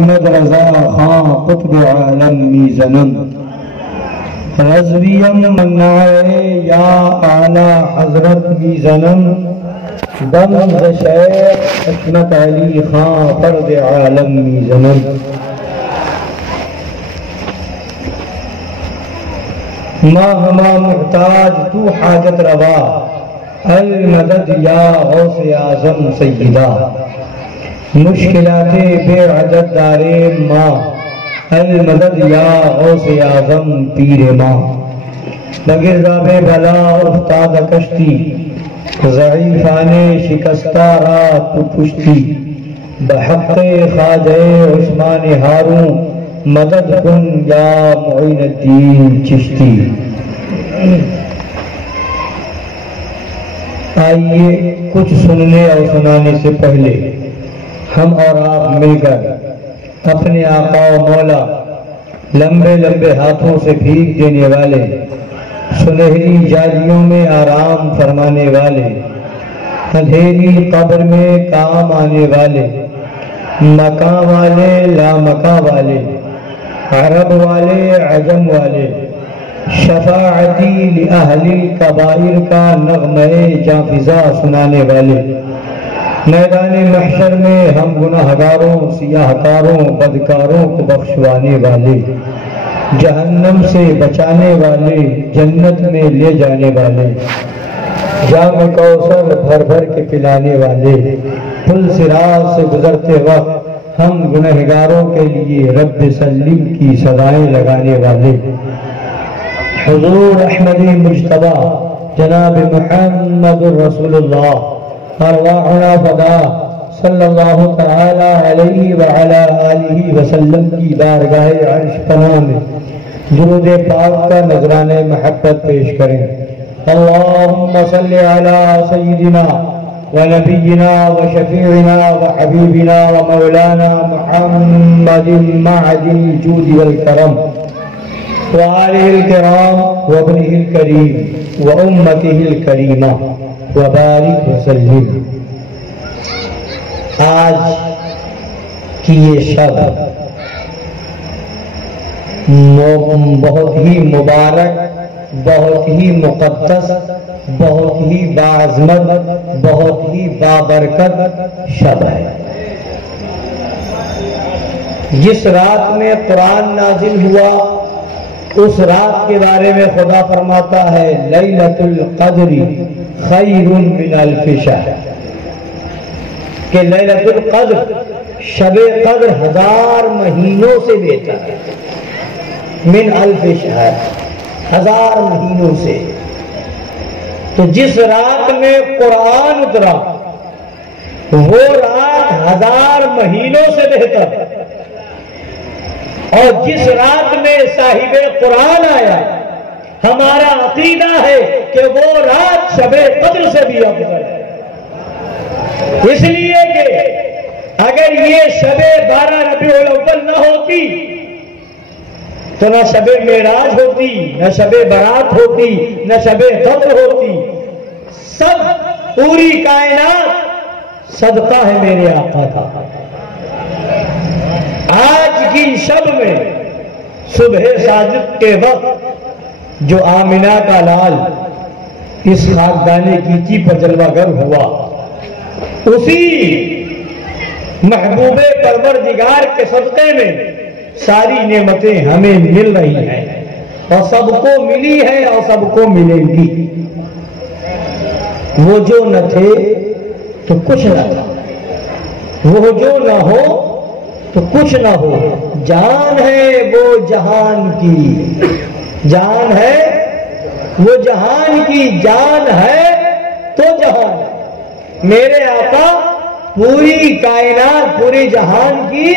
احمد رضا خان قطب عالم میزنم رضویم منائے یا اعلی حضرت میزنم دم ز شیخ حکمت علی خان فرد عالم میزنم ما ہما محتاج تو حاجت روا المدد یا غوث اعظم سیدہ مشکلات بے عدد دارے ماں المدد یا غوث اعظم پیر ماں بگرداب بلا افتاد کشتی ضعیفان شکستہ رات پشتی بحق خواجہ عثمان ہارون مدد کن یا معین الدین چشتی۔ آئیے کچھ سننے اور سنانے سے پہلے ہم اور آپ مل کر اپنے آقا و مولا لمبے لمبے ہاتھوں سے بھیگ دینے والے سنہری جالیوں میں آرام فرمانے والے اندھیری قبر میں کام آنے والے مکاں والے لامکاں والے عرب والے عجم والے شفاعتی لأہل الکبائر کا نغمہ جافزہ سنانے والے میدان محشر میں ہم گناہگاروں سیاہکاروں بدکاروں کو بخشوانے والے جہنم سے بچانے والے جنت میں لے جانے والے جام کوثر بھر بھر کے پلانے والے پل صراط سے گزرتے وقت ہم گنہگاروں کے لیے رب سلیم کی صدائیں لگانے والے حضور احمدی مجتبی جناب محمد رسول اللہ ارواحنا فدا صلی اللہ تعالی علیہ وعلا آلہ وسلم کی بارگاہ عرش پناہ میں درود پاک کا نذرانہ محبت پیش کریں۔ اللہم صلی علی سیدنا ونبینا وشفیعنا وحبیبنا ومولانا محمد معدن الجود والکرم وآلہ الکرام وابنہ الکریم وامتہ الکریمہ وبارک وسلم۔ آج کی یہ شب بہت ہی مبارک، بہت ہی مقدس، بہت ہی باعظمت، بہت ہی بابرکت شب ہے۔ جس رات میں قرآن نازل ہوا اس رات کے بارے میں خدا فرماتا ہے لیلۃ القدر خیر من الف شہر، کہ لیلۃ القدر شب قدر 1000 مہینوں سے بہتر ہے، من الف شہر 1000 مہینوں سے۔ تو جس رات میں قرآن اترا وہ رات 1000 مہینوں سے بہتر، اور جس رات میں صاحب قرآن آیا ہمارا عقیدہ ہے کہ وہ رات شب قدر سے بھی افضل ہے، اس لیے کہ اگر یہ شب 12 ربیع الاول نہ ہوتی تو نہ شب معراج ہوتی، نہ شب برات ہوتی، نہ شب قدر ہوتی۔ سب پوری کائنات صدقہ ہے میرے آقا کا۔ آج کی شب میں صبح صادق کے وقت جو آمنہ کا لال اس خاکدان گیتی پر جلوہ گر ہوا، اسی محبوب پروردگار کے صدقے میں ساری نعمتیں ہمیں مل رہی ہیں، اور سب کو ملی ہے اور سب کو ملیں گی۔ وہ جو نہ تھے تو کچھ نہ تھا، وہ جو نہ ہو تو کچھ نہ ہو، جان ہے وہ جہان کی، جان ہے وہ جہان کی، جان ہے تو جہان ہے۔ میرے آقا پوری کائنات پوری جہان کی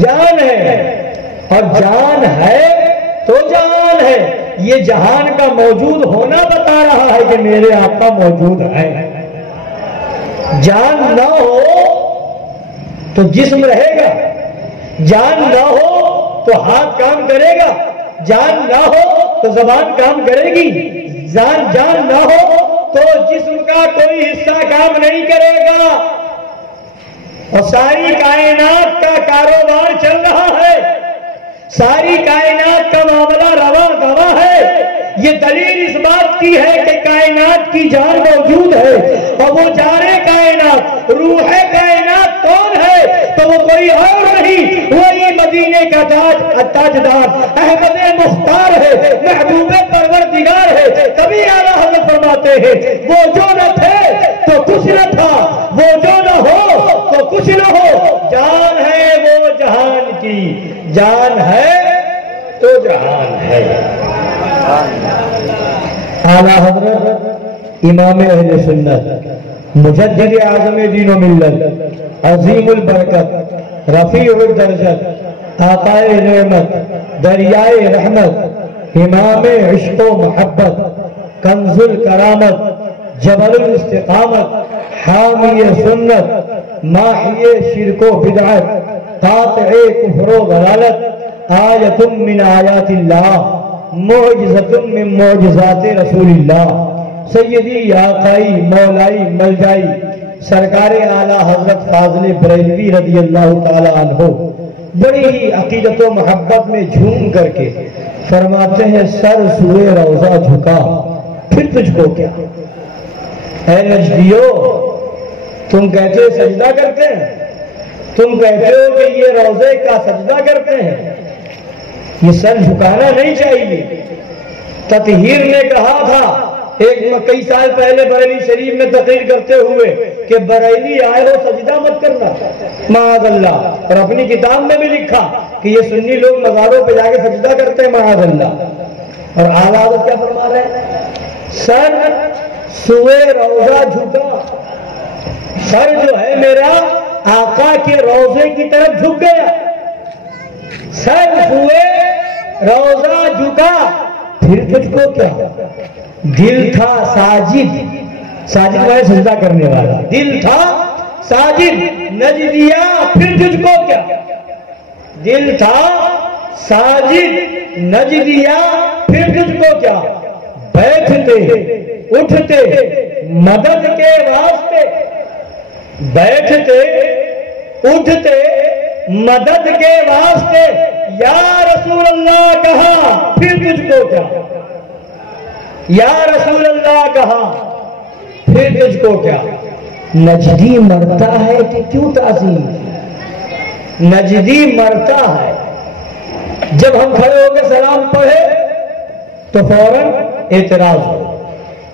جان ہے، اور جان ہے تو جہان ہے۔ یہ جہان کا موجود ہونا بتا رہا ہے کہ میرے آقا موجود ہے۔ جان نہ ہو تو جسم رہے گا، جان نہ ہو تو ہاتھ کام کرے گا، جان نہ ہو تو زبان کام کرے گی، جان نہ ہو تو جسم کا کوئی حصہ کام نہیں کرے گا، اور ساری کائنات کا کاروبار ساری کائنات کا معاملہ رواں گواہ ہے۔ یہ دلیل اس بات کی ہے کہ کائنات کی جان موجود ہے، اور وہ جان کائنات، روح کائنات کون ہے؟ تو وہ کوئی اور نہیں، وہی مدینے کا تاجدار احمد مختار ہے، محبوب پروردگار ہے۔ کبھی اعلیٰ حضرت فرماتے ہیں وہ جو نہ تھے تو کچھ نہ تھا، وہ جو نہ ہو تو کچھ نہ ہو، جان ہے وہ جہان کی، جان ہے تو جہان ہے۔ اعلیٰ حضرت امام اہل سنت، مجدد اعظم دین و ملت، عظیم البرکت، رفیع الدرجت، آقائے نعمت، دریائے رحمت، امام عشق و محبت، کنز الکرامت، جبل الاستقامت، حامی سنت، ماحی شرک و بدعت، قاطع کفر و ضلالت، آیت من آیات اللہ، معجزۃ من معجزات رسول اللہ، سیدی آقائی مولائی ملجائی سرکار اعلیٰ حضرت فاضل بریلوی رضی اللہ تعالی عنہ بڑی ہی عقیدت و محبت میں جھوم کر کے فرماتے ہیں، سر سوئے روضہ جھکا پھر تجھ کو کیا۔ اے نجدیو، تم کہتے ہو سجدہ کرتے ہیں، تم کہتے ہو کہ یہ روضے کا سجدہ کرتے ہیں، یہ سر جھکانا نہیں چاہیے۔ تطہیر نے کہا تھا کئی سال پہلے بریلی شریف میں تقریر کرتے ہوئے کہ بریلی آئے ہو سجدہ مت کرنا، معاذ اللہ، اور اپنی کتاب میں بھی لکھا کہ یہ سنی لوگ مزاروں پہ جا کے سجدہ کرتے ہیں، معاذ اللہ۔ اور اعلیٰ حضرت کیا فرما رہے ہیں؟ سر سوئے روضہ جھکا، سر جو ہے میرا آقا کے روضے کی طرف جھک گیا، سر سوئے روضہ جھکا پھر تجھ کو کیا۔ دل تھا ساجد، ساجد میں سجدہ کرنے والا، دل تھا ساجد نجدیا پھر تجھ کو کیا۔ دل تھا ساجد نجدیا پھر تجھ کو کیا۔ بیٹھتے اٹھتے مدد کے واسطے، بیٹھتے اٹھتے مدد کے واسطے یا رسول اللہ کہا پھر تجھ کو کیا۔ یا رسول اللہ کہا پھر تجھ کو کیا۔ نجدی مرتا ہے کہ کیوں تعظیم، نجدی مرتا ہے۔ جب ہم کھڑے ہو کے سلام پڑھے تو فوراً اعتراض ہو،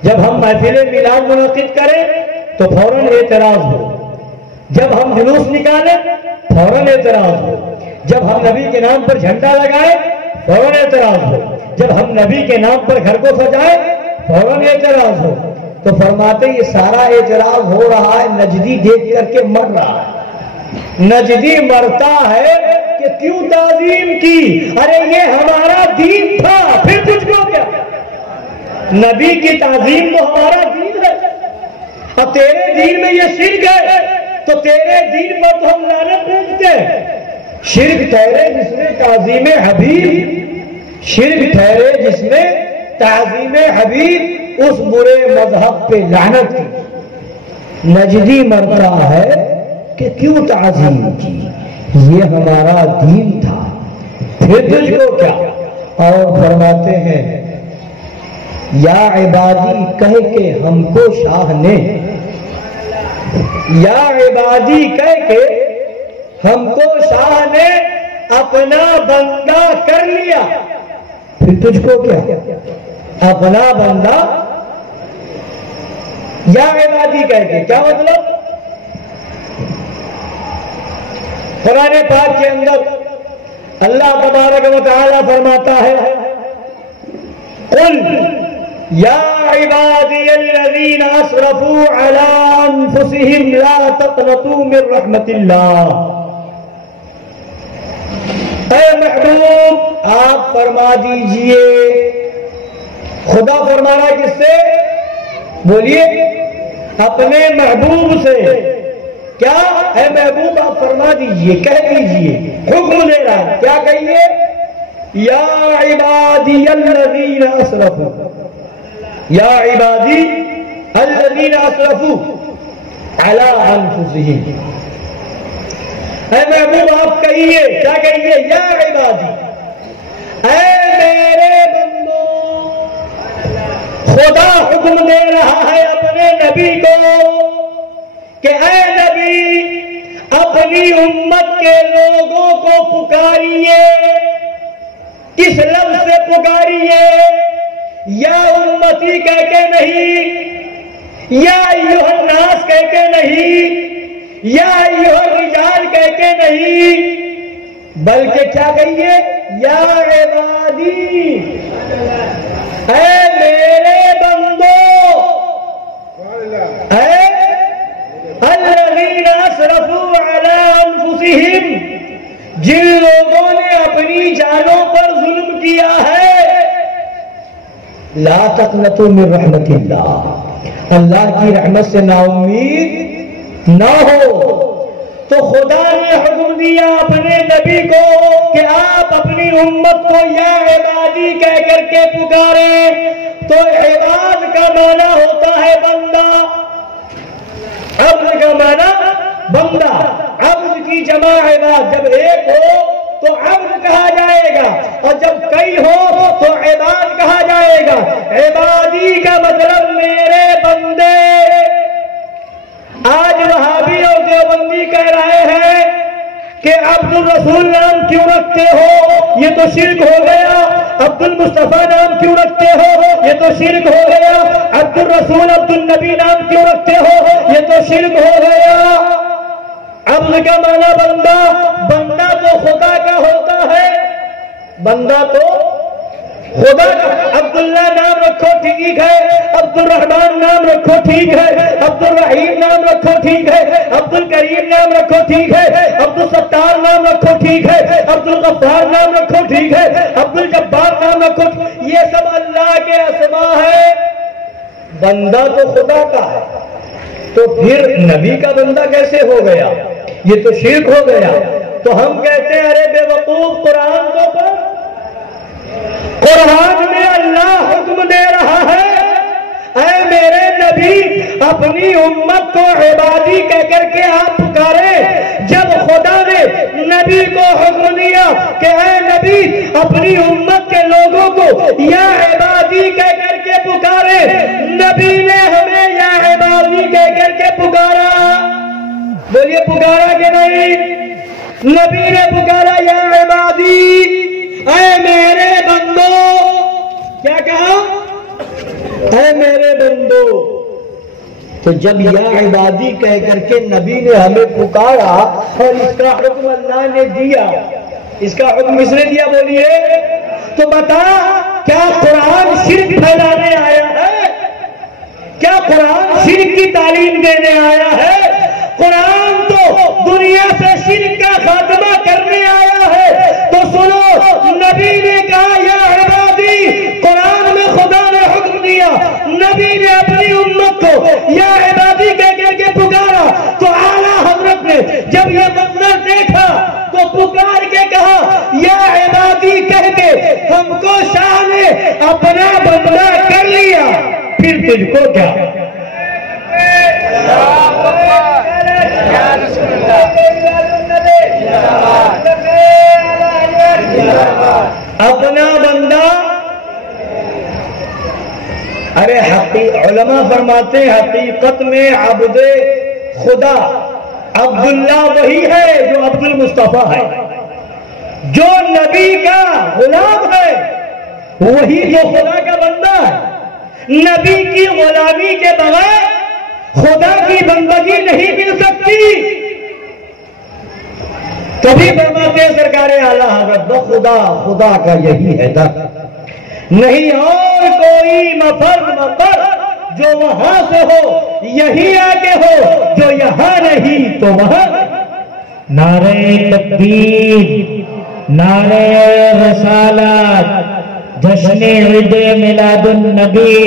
جب ہم محفل میلاد منعقد کریں تو فوراً اعتراض ہو، جب ہم جلوس نکالیں فوراً اعتراض ہو، جب ہم نبی کے نام پر جھنڈا لگائیں فوراً اعتراض ہو، جب ہم نبی کے نام پر گھر کو سجائیں فوراً اعتراض ہو۔ تو فرماتے یہ سارا اعتراض ہو رہا ہے، نجدی دیکھ کر کے مر رہا ہے، نجدی مرتا ہے کہ کیوں تعظیم کی۔ ارے یہ ہمارا دین تھا پھر تجھ کو کیا۔ نبی کی تعظیم تو ہمارا دین ہے، اور تیرے دین میں یہ شرک ہے تو تیرے دین پر تو ہم لعنت بھیجتے ہیں۔ شرک ٹھہرے جس میں تعظیم حبیب، شرک ٹھہرے جس میں تعظیم حبیب، اس برے مذہب پہ لعنت کی۔ نجدی مرتا ہے کہ کیوں تعظیم کی، یہ ہمارا دین تھا پھر تجھ کو کیا۔ اور فرماتے ہیں یا عبادی کہہ کے ہم کو شاہ نے، یا عبادی کہہ کے ہم کو شاہ نے اپنا بندہ کر لیا پھر تجھ کو کیا۔ اپنا بندہ یا عبادی کہہ کے کیا مطلب؟ قرآن پاک کے اندر اللہ تبارک و تعالی فرماتا ہے قل یا عبادی الذین اسرفوا علی انفسهم لا تقنطوا من رحمت اللہ۔ اے محبوب آپ فرما دیجئے، خدا فرمانا کس سے؟ بولیے اپنے محبوب سے۔ کیا اے محبوب آپ فرما دیجئے، کہہ دیجئے، حکم دے رہا ہے، کیا کہیے؟ یا عبادی الذین اسرفوا، یا عبادی الذین اسرفوا علی انفسهم۔ اے محبوب آپ کہیے، کیا کہیے؟ یا عبادی، اے میرے بندو، خدا حکم دے رہا ہے اپنے نبی کو کہ اے نبی اپنی امت کے لوگوں کو پکاریے. کس لفظ سے پکاریے؟ یا امتی کہہ کے نہیں، یا ایھا الناس کہہ کے نہیں، یا ایھا الرجال کہہ کے نہیں، بلکہ کیا کہیے؟ یا عبادی، اے میرے بندو، اے الذین اسرفوا علی انفسہم، جن لوگوں نے اپنی جانوں پر ظلم کیا ہے. لا تقنطوا من رحمت اللہ، اللہ کی رحمت سے نا امید نہ ہو. تو خدا نے حکم دیا اپنے نبی کو کہ آپ اپنی امت کو یا عبادی کہہ کر کے پکاریں. تو عباد کا معنی ہوتا ہے بندہ، عبد کا معنی بندہ، عبد کی جمع عباد. جب ایک ہو تو عبد کہا جائے گا، اور جب کئی ہو تو عباد کہا جائے گا. عبادی کا مطلب میرے بندے. آج وہابی اور دیوبندی کہہ رہے ہیں کہ عبد الرسول نام کیوں رکھتے ہو، یہ تو شرک ہو گیا. عبد المصطفیٰ نام کیوں رکھتے ہو، یہ تو شرک ہو گیا. عبد الرسول عبد النبی نام کیوں رکھتے ہو، یہ تو شرک ہو گیا. عبد کا معنی بندہ، بندہ تو خدا کا ہوتا ہے، بندہ تو خدا کا. عبداللہ نام رکھو ٹھیک ہے، عبد الرحمان نام رکھو ٹھیک ہے، عبد الرحیم نام رکھو ٹھیک ہے، عبد الکریم نام رکھو ٹھیک ہے، عبد الستار نام رکھو ٹھیک ہے، عبد الغفار نام رکھو ٹھیک ہے، عبد الجبار نام رکھو. یہ سب اللہ کے اسماء ہے. بندہ تو خدا کا ہے، تو پھر نبی کا بندہ کیسے ہو گیا؟ یہ تو شرک ہو گیا. تو ہم کہتے ہیں ارے بے وقوف، قرآن تو پڑھ. قرآن میں اللہ حکم دے رہا ہے اے میرے نبی اپنی امت کو عبادی کہہ کر کے آپ پکاریں. جب خدا نے نبی کو حکم دیا کہ اے نبی اپنی امت کے لوگوں کو یا عبادی کہہ کر کے پکاریں، نبی نے ہمیں یا عبادی کہہ کر کے پکارا. بولیے پکارا کہ نہیں؟ نبی نے پکارا یا عبادی، اے میرے بندو. کیا کہا؟ اے میرے بندو. تو جب یا عبادی کہہ کر کے نبی نے ہمیں پکارا اور اس کا حکم اللہ نے دیا، اس کا حکم اس نے دیا، بولیے. تو بتا کیا قرآن شرک پھیلانے آیا ہے؟ کیا قرآن شرک کی تعلیم دینے آیا ہے؟ قرآن تو دنیا سے شرک کا خاتمہ کرنے آیا ہے. تو سنو، نبی نے کہا یا عبادی، قرآن میں خدا نے حکم دیا، نبی نے اپنی امت کو یا عبادی کہہ کر کے پکارا. تو اعلیٰ حضرت نے جب یہ منظر دیکھا تو پکار کے کہا یا عبادی کہہ کے ہم کو شاہ نے اپنا بندہ کر لیا، پھر تجھ کو کیا؟ اپنا بندہ. ارے علماء فرماتے ہیں حقیقت میں عبد خدا عبداللہ وہی ہے جو عبد المصطفیٰ ہے. جو نبی کا غلام ہے وہی جو خدا کا بندہ ہے. نبی کی غلامی کے بغیر خدا کی بندگی نہیں مل سکتی. کبھی فرماتے ہیں سرکار اعلیٰ حضرت بخدا خدا کا یہی ہے در، نہیں اور کوئی مفر جو وہاں سے ہو، یہی آگے ہو، جو یہاں نہیں تو وہاں. نعرہ تکبیر، نعرہ رسالت، جشن عید میلاد النبی،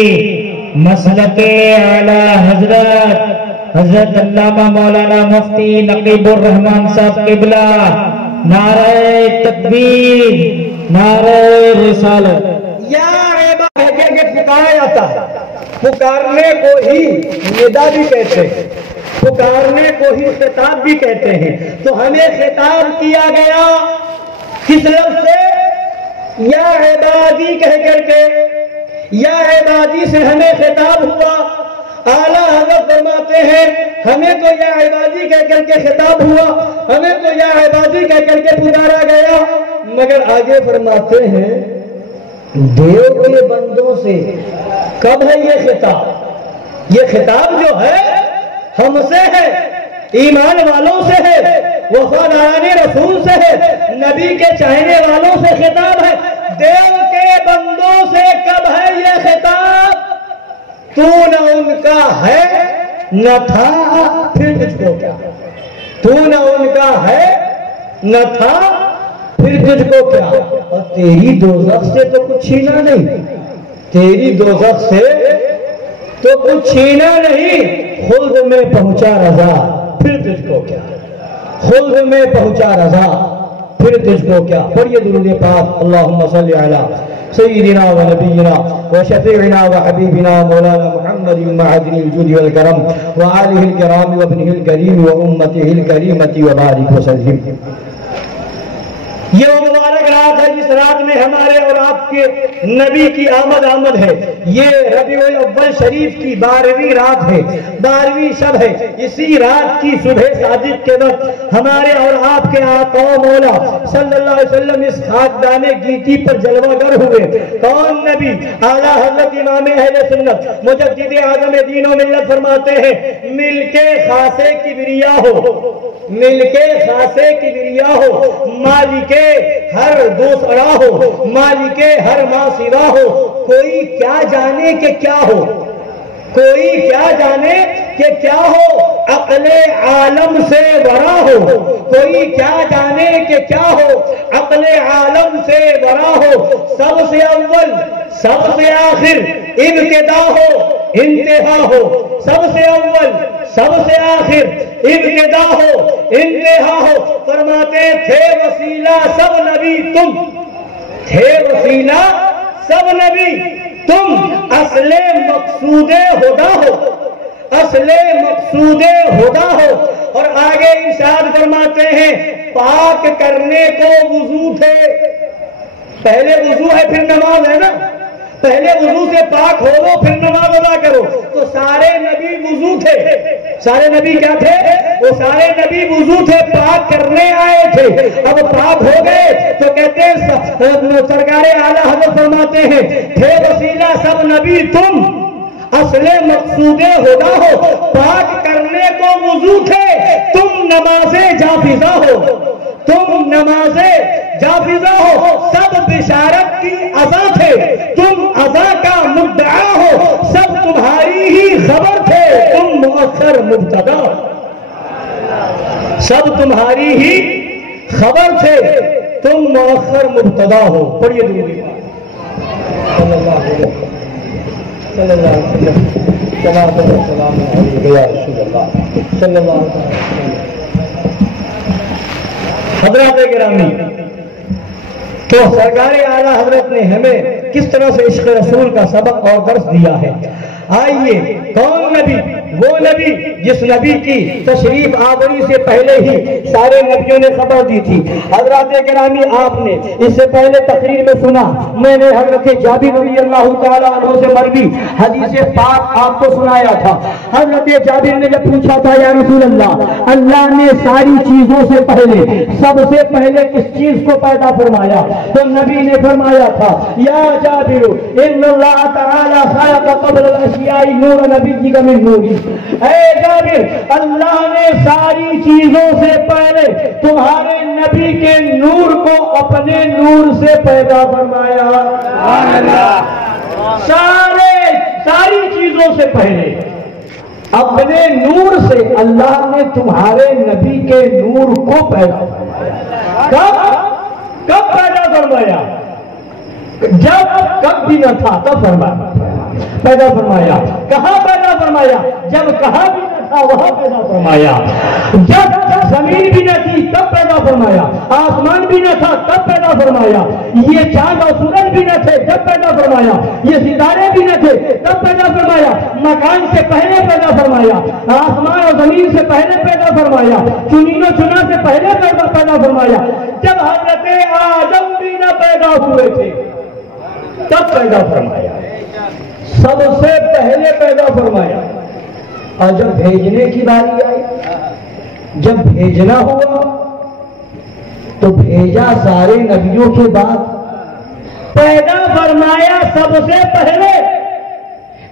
مسلک اعلیٰ حضرت حضرت علامہ مولانا مفتی نقیب الرحمان صاحب قبلہ. نعرہ تکبیر، نعرہ رسالت. یا عبادت کہہ کے پکارا جاتا ہے. پکارنے کو ہی ندا بھی کہتے ہیں، پکارنے کو ہی خطاب بھی کہتے ہیں. تو ہمیں خطاب کیا گیا کس لفظ سے؟ یا عبادی کہہ کر کے یا عبادی سے ہمیں خطاب ہوا. اعلیٰ حضرت فرماتے ہیں ہمیں تو یا عبادی کہہ کر کے خطاب ہوا, ہمیں تو یا عبادی کہہ کر کے پکارا گیا, مگر آگے فرماتے ہیں دیو کے بندوں سے کب ہے یہ خطاب؟ یہ خطاب جو ہے ہم سے ہے, ایمان والوں سے ہے, وفاداران رسول سے ہے, نبی کے چاہنے والوں سے خطاب ہے. دیو کے بندوں سے کب ہے یہ خطاب؟ تو نہ ان کا ہے نہ تھا, پھر تجھ کو کیا؟ تو نہ ان کا ہے نہ تھا, پھر تجھ کو کیا؟ اور تیری دوزخ سے تو کچھ چھینا نہیں, تیری دوزخ سے تو کچھ چھینا نہیں. خلد میں پہنچا رضا, پھر تجھ کو کیا؟ خلد میں پہنچا رضا, پھر تجھ کو کیا؟ پڑھیے درود پاک. اللہم صلی علی سیدنا و نبینا و شفیعنا و حبیبنا مولانا محمد معدن الجود والکرم و آلہ الکرام و ابنہ الکریم و امتہ الکریمت و بارک وسلم. یہ وہ مبارک رات ہے جس رات میں ہمارے اور آپ کے نبی کی آمد ہے. یہ ربیع الاول شریف کی 12ویں رات ہے, 12ویں شب ہے. اسی رات کی صبح صادق کے وقت ہمارے اور آپ کے آقا و مولا صلی اللہ علیہ وسلم اس خاکدان گیتی پر جلوہ گر ہوئے. کون نبی؟ اعلیٰ حضرت امام اہل سنت مجدد اعظم دین و ملت فرماتے ہیں مل کے خاصے کبریا ہو, مل کے خاصے کبریا ہو, مالک ہر دوسرا ہو, مالک ہر ما سوا ہو. کوئی کیا جانے کہ کیا ہو, کوئی کیا جانے کہ کیا ہو, عقل عالم سے ورا ہو. کوئی کیا جانے کہ کیا ہو, عقل عالم سے ورا ہو. سب سے اول سب سے آخر ابتدا ہو انتہا ہو, سب سے اول سب سے آخر ابتدا ہو انتہا ہو. فرماتے تھے وسیلہ سب نبی تم, تھے وسیلہ سب نبی تم, اصل مقصود خدا ہو, اصل مقصود خدا ہو. اور آگے ارشاد فرماتے ہیں پاک کرنے کو وضو تھے. پہلے وضو ہے پھر نماز ہے نا, پہلے وضو سے پاک ہو لو پھر نماز ادا کرو. تو سارے نبی وضو تھے, سارے نبی کیا تھے؟ وہ سارے نبی وضو تھے, پاک کرنے آئے تھے. اب پاک ہو گئے تو کہتے ہیں سرکار اعلیٰ حضرت فرماتے ہیں تھے وسیلہ سب نبی تم, اصل مقصود خدا ہو. پاک کرنے کو وضو تھے, تم نماز جافزہ ہو, تم نماز جافزہ ہو. سب بشارت کی عزا تھے, تم عزا کا مدعا ہو. سب تمہاری ہی خبر تھے, تم مؤخر مبتدا ہو. سب تمہاری ہی خبر تھے, تم مؤخر مبتدا ہو. پڑھیے درود صلی اللہ علیہ وسلم صلی اللہ علیہ وسلم صلاۃ و سلام علیہ یا رسول اللہ صلی اللہ علیہ وسلم. حضرات گرامی, تو سرکار اعلیٰ حضرت نے ہمیں کس طرح سے عشق رسول کا سبق اور درس دیا ہے. آئیے کون نبی؟ وہ نبی جس نبی کی تشریف آوری سے پہلے ہی سارے نبیوں نے خبر دی تھی. حضرات گرامی, آپ نے اس سے پہلے تقریر میں سنا, میں نے حضرت جابر رضی اللہ تعالیٰ عنہ سے مروی حدیث پاک آپ کو سنایا تھا. حضرت جابر نے جب پوچھا تھا یا رسول اللہ, اللہ نے ساری چیزوں سے پہلے سب سے پہلے کس چیز کو پیدا فرمایا؟ تو نبی نے فرمایا تھا یا جابر ان اللہ تعالیٰ خلق قبل الاشیاء نور نبی کا من نوری. اے جابر, اللہ نے ساری چیزوں سے پہلے تمہارے نبی کے نور کو اپنے نور سے پیدا فرمایا. ساری چیزوں سے پہلے اپنے نور سے اللہ نے تمہارے نبی کے نور کو پیدا فرمایا. کب پیدا فرمایا؟ جب کب بھی نہ تھا تب فرمایا, پیدا فرمایا. کہاں پیدا فرمایا؟ جب کہاں بھی نہ تھا وہاں پیدا فرمایا، جب زمین بھی نہ تھی تب پیدا فرمایا، آسمان بھی نہ تھا تب پیدا فرمایا، یہ چاند اور سورج بھی نہ تھے تب پیدا فرمایا، یہ ستارے بھی نہ تھے تب پیدا فرمایا، مکان سے پہلے پیدا فرمایا، آسمان اور زمین سے پہلے پیدا فرمایا، چنین و چنا سے پہلے پیدا فرمایا، جب حضرت آدم بھی نہ پیدا ہوئے تھے تب پیدا فرمایا، سب سے پہلے پیدا فرمایا۔ اور جب بھیجنے کی باری آئی، جب بھیجنا ہوا تو بھیجا سارے نبیوں کے بعد، پیدا فرمایا سب سے پہلے،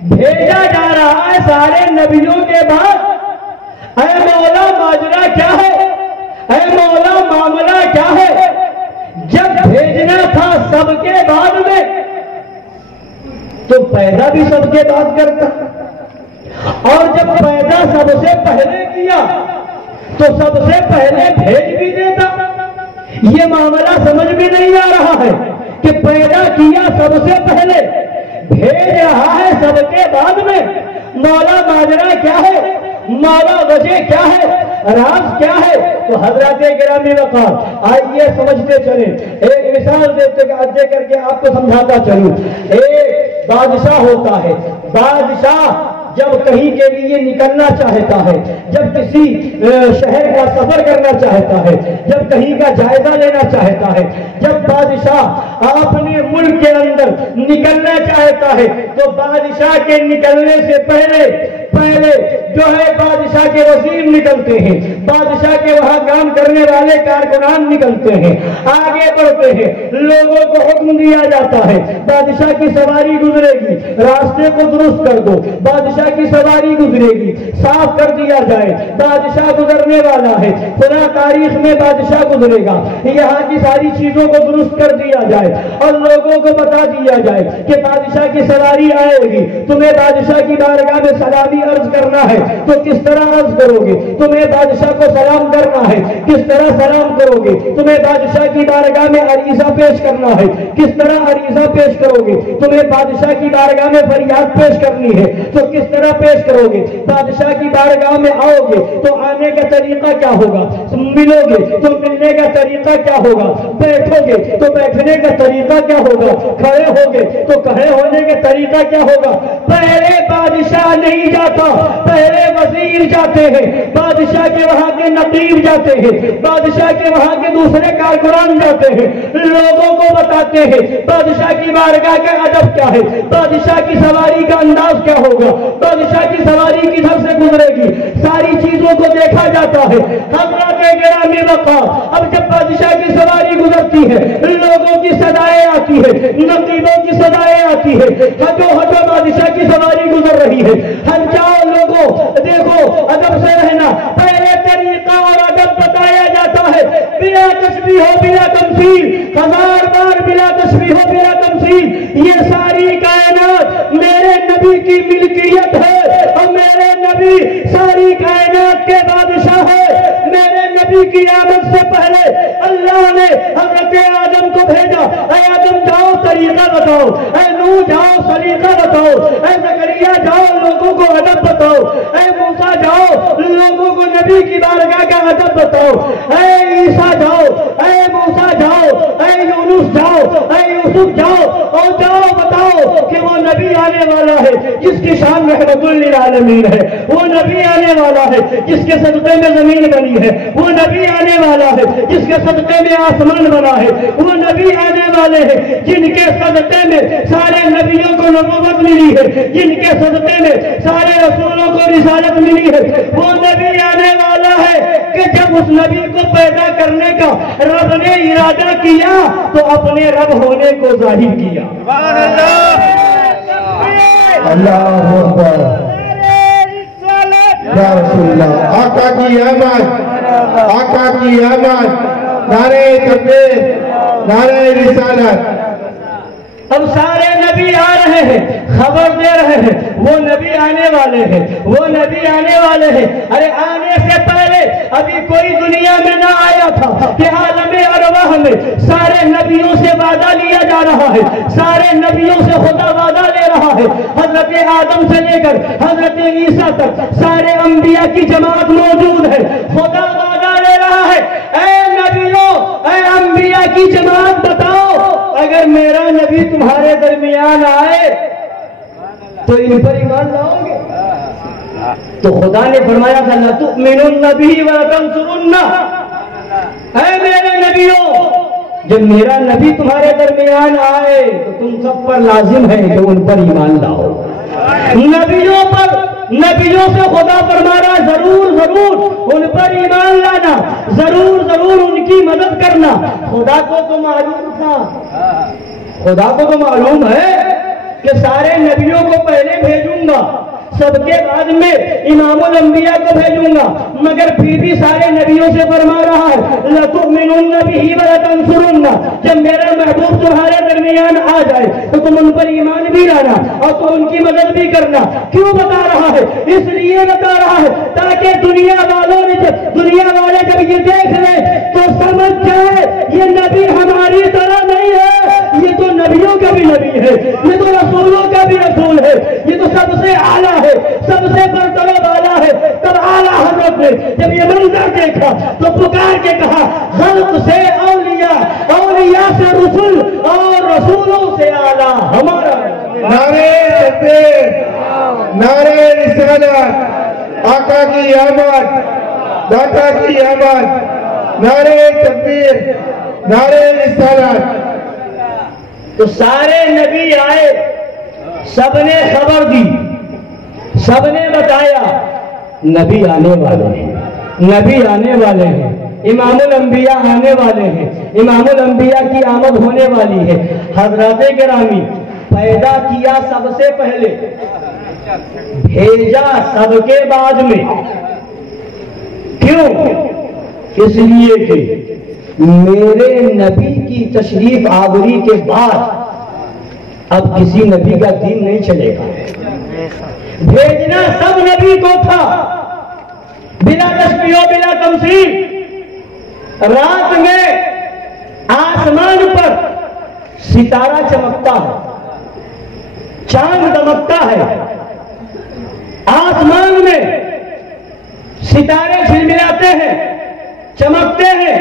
بھیجا جا رہا ہے سارے نبیوں کے بعد۔ اے مولا ماجرا کیا ہے، اے مولا معاملہ کیا ہے؟ جب بھیجنا تھا سب کے بعد میں تو پیدا بھی سب کے بعد کرتا، اور جب پیدا سب سے پہلے کیا تو سب سے پہلے بھیج بھی دیتا۔ یہ معاملہ سمجھ میں نہیں آ رہا ہے کہ پیدا کیا سب سے پہلے، بھیج رہا ہے سب کے بعد میں۔ مولا ماجرا کیا ہے، مولا وجہ کیا ہے، راز کیا ہے؟ تو حضرات گرامی وقار آئیے سمجھتے چلیں، ایک مثال دے کر کے آپ کو سمجھاتا چلوں۔ ایک بادشاہ ہوتا ہے، بادشاہ جب کہیں کے لیے نکلنا چاہتا ہے، جب کسی شہر کا سفر کرنا چاہتا ہے، جب کہیں کا جائزہ لینا چاہتا ہے، جب بادشاہ اپنے ملک کے اندر نکلنا چاہتا ہے تو بادشاہ کے نکلنے سے پہلے جو ہے بادشاہ کے وزیر نکلتے ہیں، بادشاہ کے وہاں کام کرنے والے کارکنان نکلتے ہیں، آگے بڑھتے ہیں، لوگوں کو حکم دیا جاتا ہے بادشاہ کی سواری گزرے گی، راستے کو درست کر دو، بادشاہ کی سواری گزرے گی، صاف کر دیا جائے، بادشاہ گزرنے والا ہے، فلاں تاریخ میں بادشاہ گزرے گا، یہاں کی ساری چیزوں کو درست کر دیا جائے اور لوگوں کو بتا دیا جائے کہ بادشاہ کی سواری آئے گی، تمہیں بادشاہ کی بارگاہ میں سلامی عرض کرنا ہے تو کس طرح عرض کرو گے، تمہیں بادشاہ کو سلام کرنا ہے کس طرح سلام کرو گے، تمہیں بادشاہ کی بارگاہ میں عریضہ پیش کرنا ہے کس طرح عریضہ پیش کرو گے، تمہیں بادشاہ کی بارگاہ میں فریاد پیش کرنی ہے تو کس طرح پیش کرو گے، بادشاہ کی بارگاہ میں آؤ گے تو آنے کا طریقہ کیا ہوگا، ملو گے تو ملنے کا طریقہ کیا ہوگا، بیٹھو گے تو بیٹھنے کا طریقہ کیا ہوگا، کھڑے ہوگے تو کھڑے ہونے کا طریقہ کیا ہوگا۔ پہلے بادشاہ نہیں جاتا، پہلے وزیر جاتے ہیں، بادشاہ کے وہاں کے نقیب جاتے ہیں، بادشاہ کے وہاں کے دوسرے کارکنان جاتے ہیں، لوگوں کو بتاتے ہیں بادشاہ کی بارگاہ کا ادب کیا ہے، بادشاہ کی سواری کا انداز کیا ہوگا، بادشاہ کی سواری کدھر سے گزرے گی، ساری چیزوں کو دیکھا جاتا ہے۔ حضرات گرامی وقار اب جب بادشاہ کی سواری گزرتی ہے، لوگوں کی صدائیں آتی ہے، نقیبوں کی صدائیں آتی ہے، ہٹو ہٹو بادشاہ کی سواری گزر رہی ہے، ہٹ جاؤ لوگوں، دیکھو ادب سے رہنا۔ پہلے طریقہ اور ادب بتایا جاتا ہے بلا تشبیہ و بلا تمثیل، ہزار بار بلا تشبیہ و بلا تمثیل۔ یہ ساری کائنات میرے نبی کی ملکیت ہے اور میرے نبی ساری کائنات کے بادشاہ ہے۔ میرے نبی کی آمد سے پہلے اللہ نے حضرت آدم کو بھیجا، اے آدم جاؤ طریقہ بتاؤ، اے نوح جاؤ سلیقہ بتاؤ، اے زکریا جاؤ لوگوں کو ادب بتاؤ، اے موسیٰ جاؤ لوگوں کو نبی کی بارگاہ کا ادب بتاؤ، اے عیسیٰ جاؤ، اے موسیٰ جاؤ، اے یونس جاؤ، اے یوسف جاؤ اور جاؤ بتاؤ کہ وہ نبی آنے والا ہے جس کی شان رحمت للعالمین ہے، وہ نبی آنے والا ہے جس کے صدقے میں زمین بنی ہے، وہ نبی آنے والا ہے جس کے صدقے میں آسمان بنا ہے، وہ نبی آنے والے ہیں جن کے صدقے میں سارے نبیوں کو نبوت ملی ہے، جن کے صدقے میں سارے رسولوں کو رسالت ملی ہے۔ وہ نبی آنے والا ہے کہ جب اس نبی کو پیدا کرنے کا رب نے ارادہ کیا تو اپنے رب ہونے کو ظاہر کیا۔ اللہ اکبر، یا رسول اللہ، آقا کی آمد، آقا کی آمد، نعرہ تکبیر، نعرہ رسالت۔ اب سارے نبی آ رہے ہیں، خبر دے رہے ہیں وہ نبی آنے والے ہیں، وہ نبی آنے والے ہیں۔ ارے آنے سے پہلے ابھی کوئی دنیا میں نہ آیا تھا کہ عالم ارواح میں سارے نبیوں سے وعدہ لیا جا رہا ہے، سارے نبیوں سے خدا وعدہ لے رہا ہے حضرت آدم سے لے کر حضرت عیسیٰ تک سارے انبیاء کی جماعت موجود ہے. خدا وعدہ لے رہا ہے، اے نبیوں، اے انبیاء کی جماعت، بتاؤ اگر میرا نبی تمہارے درمیان آئے تو ان پر ایمان لاؤ گے؟ تو خدا نے فرمایا تھا لَتُؤْمِنُنَّ بِهِ وَلَتَنْصُرُنَّ. اے میرے نبیوں، جب میرا نبی تمہارے درمیان آئے تو تم سب پر لازم ہے کہ ان پر ایمان لاؤ. نبیوں پر، نبیوں سے خدا فرما رہا ہے ضرور ضرور ان پر ایمان لانا، ضرور ضرور ان کی مدد کرنا. خدا کو تو معلوم تھا، خدا کو تو معلوم ہے کہ سارے نبیوں کو پہلے بھیجوں گا، سب کے بعد میں امام الانبیاء کو بھیجوں گا، مگر پھر بھی سارے نبیوں سے فرما رہا ہے لَتُؤْمِنُنَّ بِهِ وَلَتَنْصُرُنَّ. جب میرا محبوب تمہارے درمیان آ جائے تو تم ان پر ایمان بھی لانا اور تم ان کی مدد بھی کرنا. کیوں بتا رہا ہے؟ اس لیے بتا رہا ہے تاکہ دنیا والے جب یہ دیکھ لیں تو سمجھ جائے یہ نبی ہماری طرح نہیں ہے، یہ تو نبیوں کا بھی نبی ہے، یہ تو رسولوں کا بھی رسول ہے، یہ تو سب سے اعلیٰ ہے، سب سے برترہ والا ہے. تب اعلیٰ حضرت نے جب یہ منظر دیکھا تو پکار کے کہا خلق سے اولیاء، اولیاء سے رسول اور رسولوں سے اعلیٰ ہمارا. نعرے تکبیر، نعرے رسالت، آقا کی آمد، داتا کی آمد، نعرے تکبیر، نعرے رسالت. تو سارے نبی آئے، سب نے خبر دی، سب نے بتایا نبی آنے والے ہیں، نبی آنے والے ہیں، امام الانبیاء آنے والے ہیں، امام الانبیاء کی آمد ہونے والی ہے. حضرات گرامی، پیدا کیا سب سے پہلے، بھیجا سب کے بعد میں. کیوں؟ اس لیے کہ میرے نبی کی تشریف آوری کے بعد اب کسی نبی کا دین نہیں چلے گا. بھیجنا سب نبی کو تھا، بلا تشبیہ و بلا تمثیل. رات میں آسمان پر ستارہ چمکتا ہے، چاند دمکتا ہے، آسمان میں ستارے جھلملاتے ہیں، چمکتے ہیں،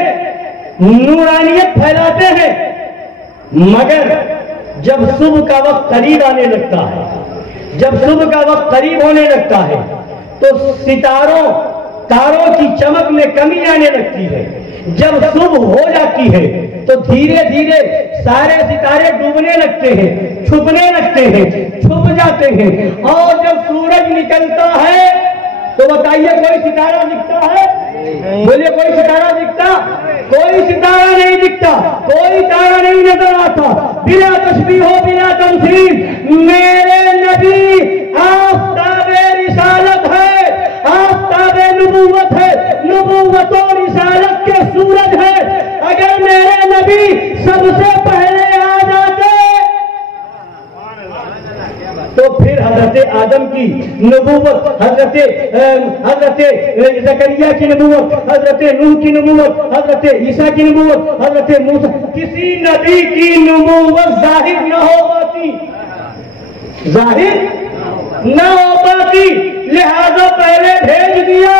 نورانیت پھیلاتے ہیں. مگر جب صبح کا وقت قریب آنے لگتا ہے، جب صبح کا وقت قریب ہونے لگتا ہے تو تاروں کی چمک میں کمی آنے لگتی ہے. جب صبح ہو جاتی ہے تو دھیرے دھیرے سارے ستارے ڈوبنے لگتے ہیں، چھپنے لگتے ہیں، چھپ جاتے ہیں. اور جب سورج نکلتا ہے تو بتائیے کوئی ستارہ دکھتا ہے؟ بولیے کوئی ستارہ دکھتا؟ کوئی ستارہ نہیں دکھتا، کوئی تارہ نہیں نظر آتا. بلا تشبیہ ہو بلا تمثیل میرے نبی آفتاب رسالت ہے، آفتاب نبوت ہے، نبوت و رسالت کے سورج ہے. اگر میرے نبی سب سے پہلے آ جاتے تو پھر حضرت آدم کی نبوت، حضرت زکریا کی نبوت، حضرت نوح کی نبوت، حضرت عیسیٰ کی نبوت، حضرت موسیٰ، کسی نبی کی نبوت ظاہر نہ ہو پاتی، ظاہر نہ ہو پاتی. لہذا پہلے بھیج دیا،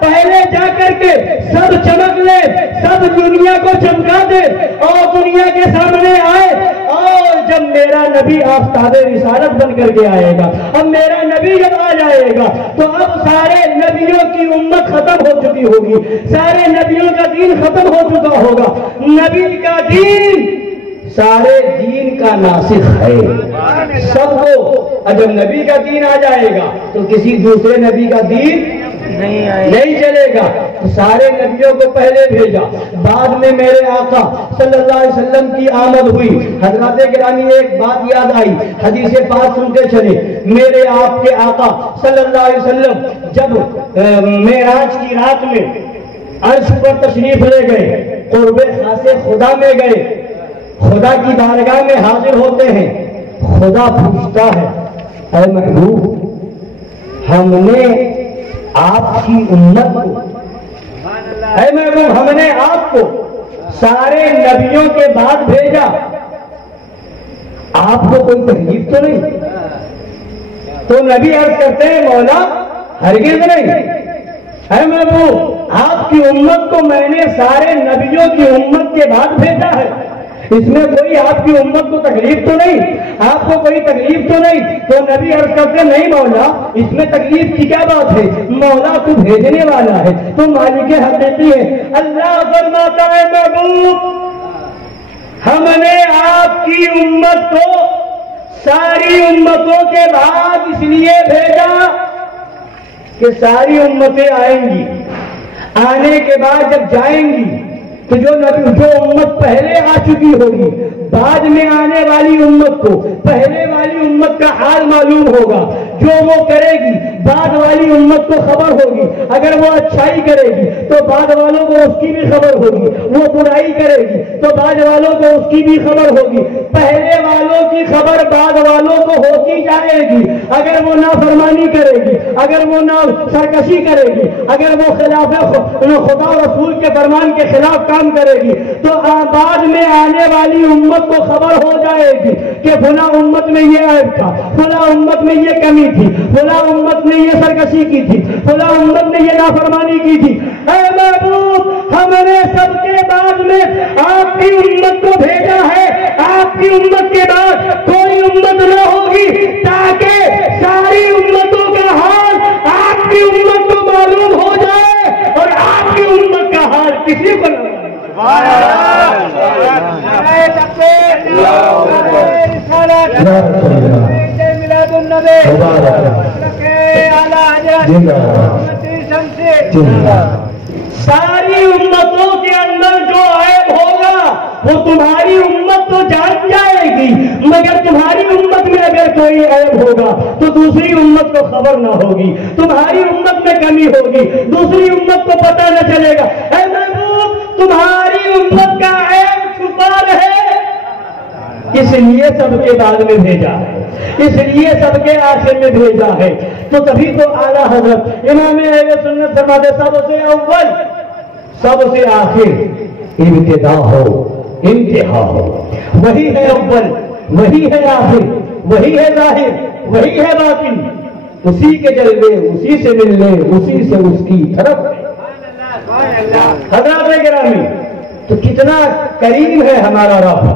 پہلے جا کر کے سب چمک لے، سب دنیا کو چمکا دے اور دنیا کے سامنے آئے. اور جب میرا نبی آفتاب رسالت بن کر کے آئے گا، اب میرا نبی جب آ جائے گا تو اب سارے نبیوں کی امت ختم ہو چکی ہوگی، سارے نبیوں کا دین ختم ہو چکا ہوگا. نبی کا دین سارے دین کا ناسخ ہے سب کو. جب نبی کا دین آ جائے گا تو کسی دوسرے نبی کا دین نہیں چلے گا. تو سارے نبیوں کو پہلے بھیجا، بعد میں میرے آقا صلی اللہ علیہ وسلم کی آمد ہوئی. حضرات گرامی، ایک بات یاد آئی، حدیث پاک سنتے چلے. میرے آپ کے آقا صلی اللہ علیہ وسلم جب معراج کی رات میں عرش پر تشریف لے گئے، قرب خاص خدا میں گئے، خدا کی بارگاہ میں حاضر ہوتے ہیں. خدا پوچھتا ہے اے محبوب، ہم نے آپ کی امت کو، اے محبوب ہم نے آپ کو سارے نبیوں کے بعد بھیجا، آپ کو کوئی تکلیف تو نہیں؟ تو نبی عرض کرتے ہیں مولا ہرگز نہیں، اے محبوب آپ کی امت کو میں نے سارے نبیوں کی امت کے بعد بھیجا ہے، اس میں کوئی آپ کی امت کو تکلیف تو نہیں، آپ کو کوئی تکلیف تو نہیں؟ تو نبی عرض کرتے نہیں مولا اس میں تکلیف کی کیا بات ہے، مولا تو بھیجنے والا ہے، تو مالک حقیقی ہے۔ اللہ فرماتا ہے محبوب ہم نے آپ کی امت کو ساری امتوں کے بعد اس لیے بھیجا کہ ساری امتیں آئیں گی، آنے کے بعد جب جائیں گی تو جو امت پہلے آ چکی ہوگی بعد میں آنے والی امت کو پہلے والی امت کا حال معلوم ہوگا، جو وہ کرے گی بعد والی امت کو خبر ہوگی، اگر وہ اچھائی کرے گی تو بعد والوں کو اس کی بھی خبر ہوگی، وہ برائی کرے گی تو بعد والوں کو اس کی بھی خبر ہوگی، پہلے والوں کی خبر بعد والوں کو ہوتی جائے گی، اگر وہ نافرمانی کرے گی، اگر وہ سرکشی کرے گی، اگر وہ خلاف خدا رسول کے فرمان کے خلاف کام کرے گی تو بعد میں آنے والی امت کو خبر ہو جائے گی کہ فلاں امت میں یہ عیب تھا، فلاں امت میں یہ کمی تھی، فلاں امت نے یہ سرکشی کی تھی، فلاں امت نے یہ نافرمانی کی تھی۔ اے محبوب ہم نے سب کے بعد میں آپ کی امت کو بھیجا ہے، آپ کی امت کے بعد کوئی امت نہ ہوگی تاکہ ساری امتوں کا حال آپ کی امت کو معلوم ہو جائے اور آپ کی امت کا حال کسی کو نہ ساری امتوں کے اندر جو عیب ہوگا وہ تمہاری امت تو جان جائے گی، مگر تمہاری امت میں اگر کوئی عیب ہوگا تو دوسری امت کو خبر نہ ہوگی، تمہاری امت میں کمی ہوگی دوسری امت کو پتہ نہ چلے گا۔ اے محبوب تمہاری امت کا عیب چھپا رہے اس لیے سب کے بعد میں بھیجا ہے، اس لیے سب کے آخر میں بھیجا ہے۔ تو تبھی تو اعلیٰ حضرت امام اہل سنت فرماتے سب سے اول سب سے آخر ابتدا ہو انتہا ہو، وہی ہے اول وہی ہے آخر وہی ہے ظاہر وہی ہے باطن، اسی کے جلوے اسی سے ملنے اسی سے اس کی طرف۔ حضرات گرامی تو کتنا کریم ہے ہمارا رب،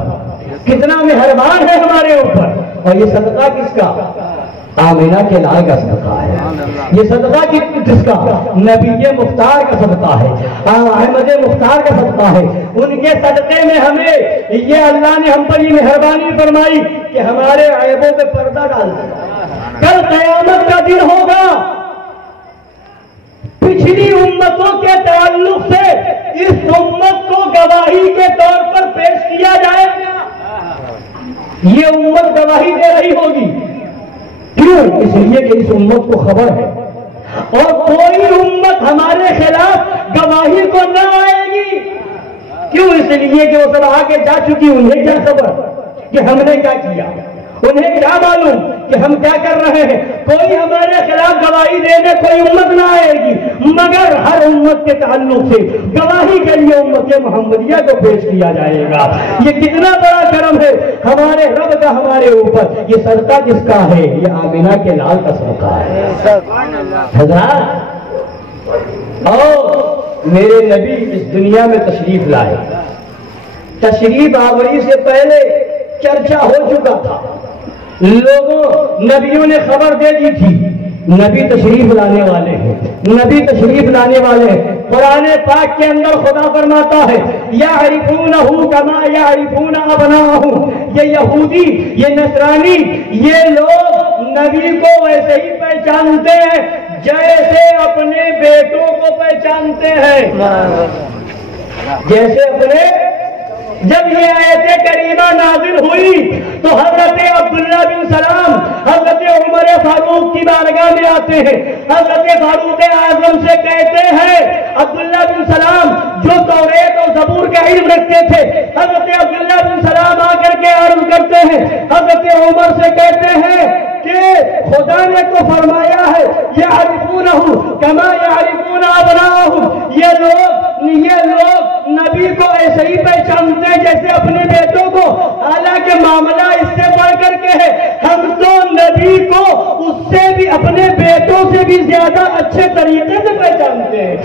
کتنا مہربان ہے ہمارے اوپر، اور یہ صدقہ کس کا؟ آمینہ کے لال کا صدقہ ہے، یہ صدقہ کس کا؟ نبی مختار کا صدقہ ہے، احمد مختار کا صدقہ ہے، ان کے صدقے میں ہمیں یہ اللہ نے ہم پر یہ مہربانی فرمائی کہ ہمارے عیبوں پہ پردہ ڈال دیا۔ کل قیامت کا دن ہوگا، پچھلی امتوں کے تعلق سے اس امت کو گواہی کے طور پر پیش کیا جائے گا، یہ امت گواہی دے رہی ہوگی، کیوں؟ اس لیے کہ اس امت کو خبر ہے، اور کوئی امت ہمارے خلاف گواہی کو نہ آئے گی، کیوں؟ اس لیے کہ وہ سب آگے جا چکی، انہیں کیا خبر کہ ہم نے کیا کیا، انہیں کیا معلوم کہ ہم کیا کر رہے ہیں۔ کوئی ہمارے خلاف گواہی دینے کوئی امت نہ آئے گی، مگر ہر امت کے تعلق سے گواہی کے لیے امت محمدیہ کو پیش کیا جائے گا۔ یہ کتنا بڑا کرم ہے ہمارے رب کا ہمارے اوپر۔ یہ صدقہ کس کا ہے؟ یہ آمینہ کے لال کا صدقہ ہے۔ حضرات اور میرے نبی اس دنیا میں تشریف لائے، تشریف آوری سے پہلے چرچا ہو چکا تھا، لوگوں نبیوں نے خبر دے دی تھی نبی تشریف لانے والے ہیں، نبی تشریف لانے والے ہیں۔ قرآن پاک کے اندر خدا فرماتا ہے یعرفونہ کما یعرفون ابناءہم، یہ یہودی یہ نصرانی یہ لوگ نبی کو ویسے ہی پہچانتے ہیں جیسے اپنے بیٹوں کو پہچانتے ہیں، جیسے اپنے۔ جب یہ آیت کریمہ نازل ہوئی تو حضرت عبداللہ بن سلام حضرت عمر فاروق کی بارگاہ میں آتے ہیں، حضرت فاروق اعظم سے کہتے ہیں، عبداللہ بن سلام جو توریت اور زبور کا علم رکھتے تھے، حضرت عبداللہ بن سلام آ کر کے عرض کرتے ہیں، حضرت عمر سے کہتے ہیں کہ خدا نے تو فرمایا ہے یعرفونہ کما یعرفون ابناءہم، یہ لوگ نبی کو ایسے ہی پہچانتے ہیں جیسے اپنے بیٹوں کو، حالانکہ معاملہ اس سے بڑھ کر کے ہے، ہم تو نبی کو اس سے بھی اپنے بیٹوں سے بھی زیادہ اچھے طریقے سے پہچانتے ہیں،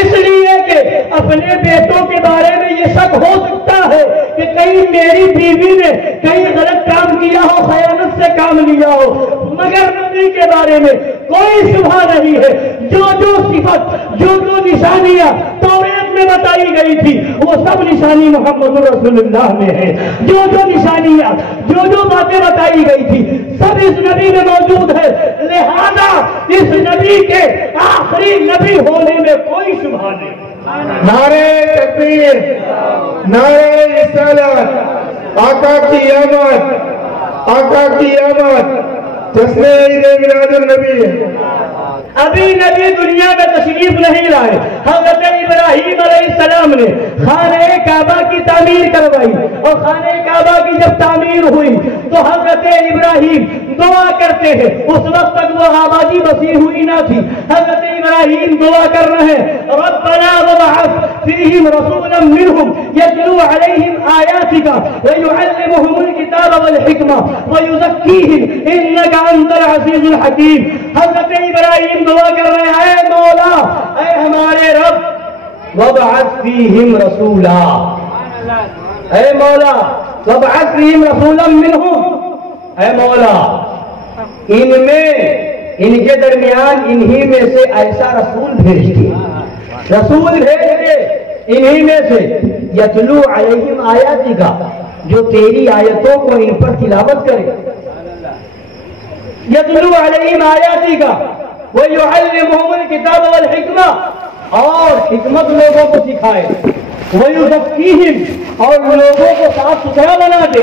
اس لیے کہ اپنے بیٹوں کے بارے میں یہ شک ہو سکتا ہے کہ کہیں میری بیوی نے کہیں غلط کام کیا ہو، خیانت سے کام لیا ہو، مگر نبی کے بارے میں کوئی شبہ نہیں ہے، جو صفت جو نشانیاں توریت میں بتائی گئی تھی وہ سب نشانی محمد رسول اللہ میں ہے، جو نشانیاں جو باتیں بتائی گئی تھی سب اس نبی میں موجود ہے، لہذا اس نبی کے آخری نبی ہونے میں کوئی شبہ نہیں۔ نعرہ تکبیر، نعرہ رسالت، آقا کی آمد، آقا کی آمد، جشن عید میلاد النبی۔ ابھی نبی دنیا میں تشریف نہیں لائے، حضرت ابراہیم علیہ السلام نے خانہ کعبہ کی تعمیر کروائی، اور خانہ کعبہ کی جب تعمیر ہوئی تو حضرت ابراہیم دعا کرتے ہیں، اس وقت تک وہ آبادی بسی ہوئی نہ تھی، حضرت ابراہیم دعا کر رہے ہیں ربنا وابعث فیہم رسولا منہم یتلو علیہم آیاتک ویعلمہم الکتاب والحکمہ ویزکیہم انک انت العزیز الحکیم۔ حضرت ابراہیم دعا کر رہے ہیں، اے مولا، اے ہمارے رب، وابعث فیہم رسولا، اے مولا وابعث فیہم رسولا منہم، اے مولا ان کے درمیان انہی میں سے ایسا رسول بھیج دے انہی میں سے یتلو علیہم آیاتی کا، جو تیری آیتوں کو ان پر تلاوت کرے، یتلو علیہم آیاتی کا ویعلمہم الکتاب والحکمہ، اور حکمت لوگوں کو سکھائے، ویزکیہم، اور لوگوں کو صاف ستھرا بنا دے،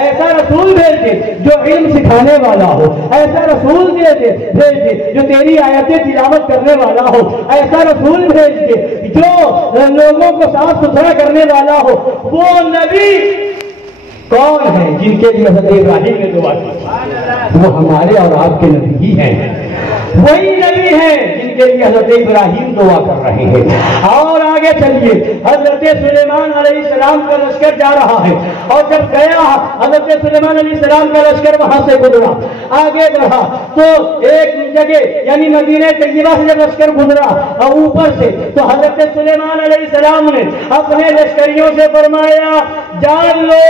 ایسا رسول بھیج دے جو علم سکھانے والا ہو، ایسا رسول بھیج دے جو تیری آیتیں تلاوت کرنے والا ہو، ایسا رسول بھیج دے جو لوگوں کو صاف ستھرا کرنے والا ہو۔ وہ نبی کون ہیں جن کے لیے حضرت ابراہیم نے دعا کی؟ وہ ہمارے اور آپ کے نبی ہی ہیں، وہی نبی ہیں جن کے لیے حضرت ابراہیم دعا کر رہے ہیں۔ اور آگے چلیے، حضرت سلیمان علیہ السلام کا لشکر جا رہا ہے، اور جب گیا حضرت سلیمان علیہ السلام کا لشکر وہاں سے گزرا، آگے بڑھا تو ایک جگہ یعنی مدینہ طیبہ سے جب لشکر گزرا اور اوپر سے، تو حضرت سلیمان علیہ السلام نے اپنے لشکریوں سے فرمایا جان لو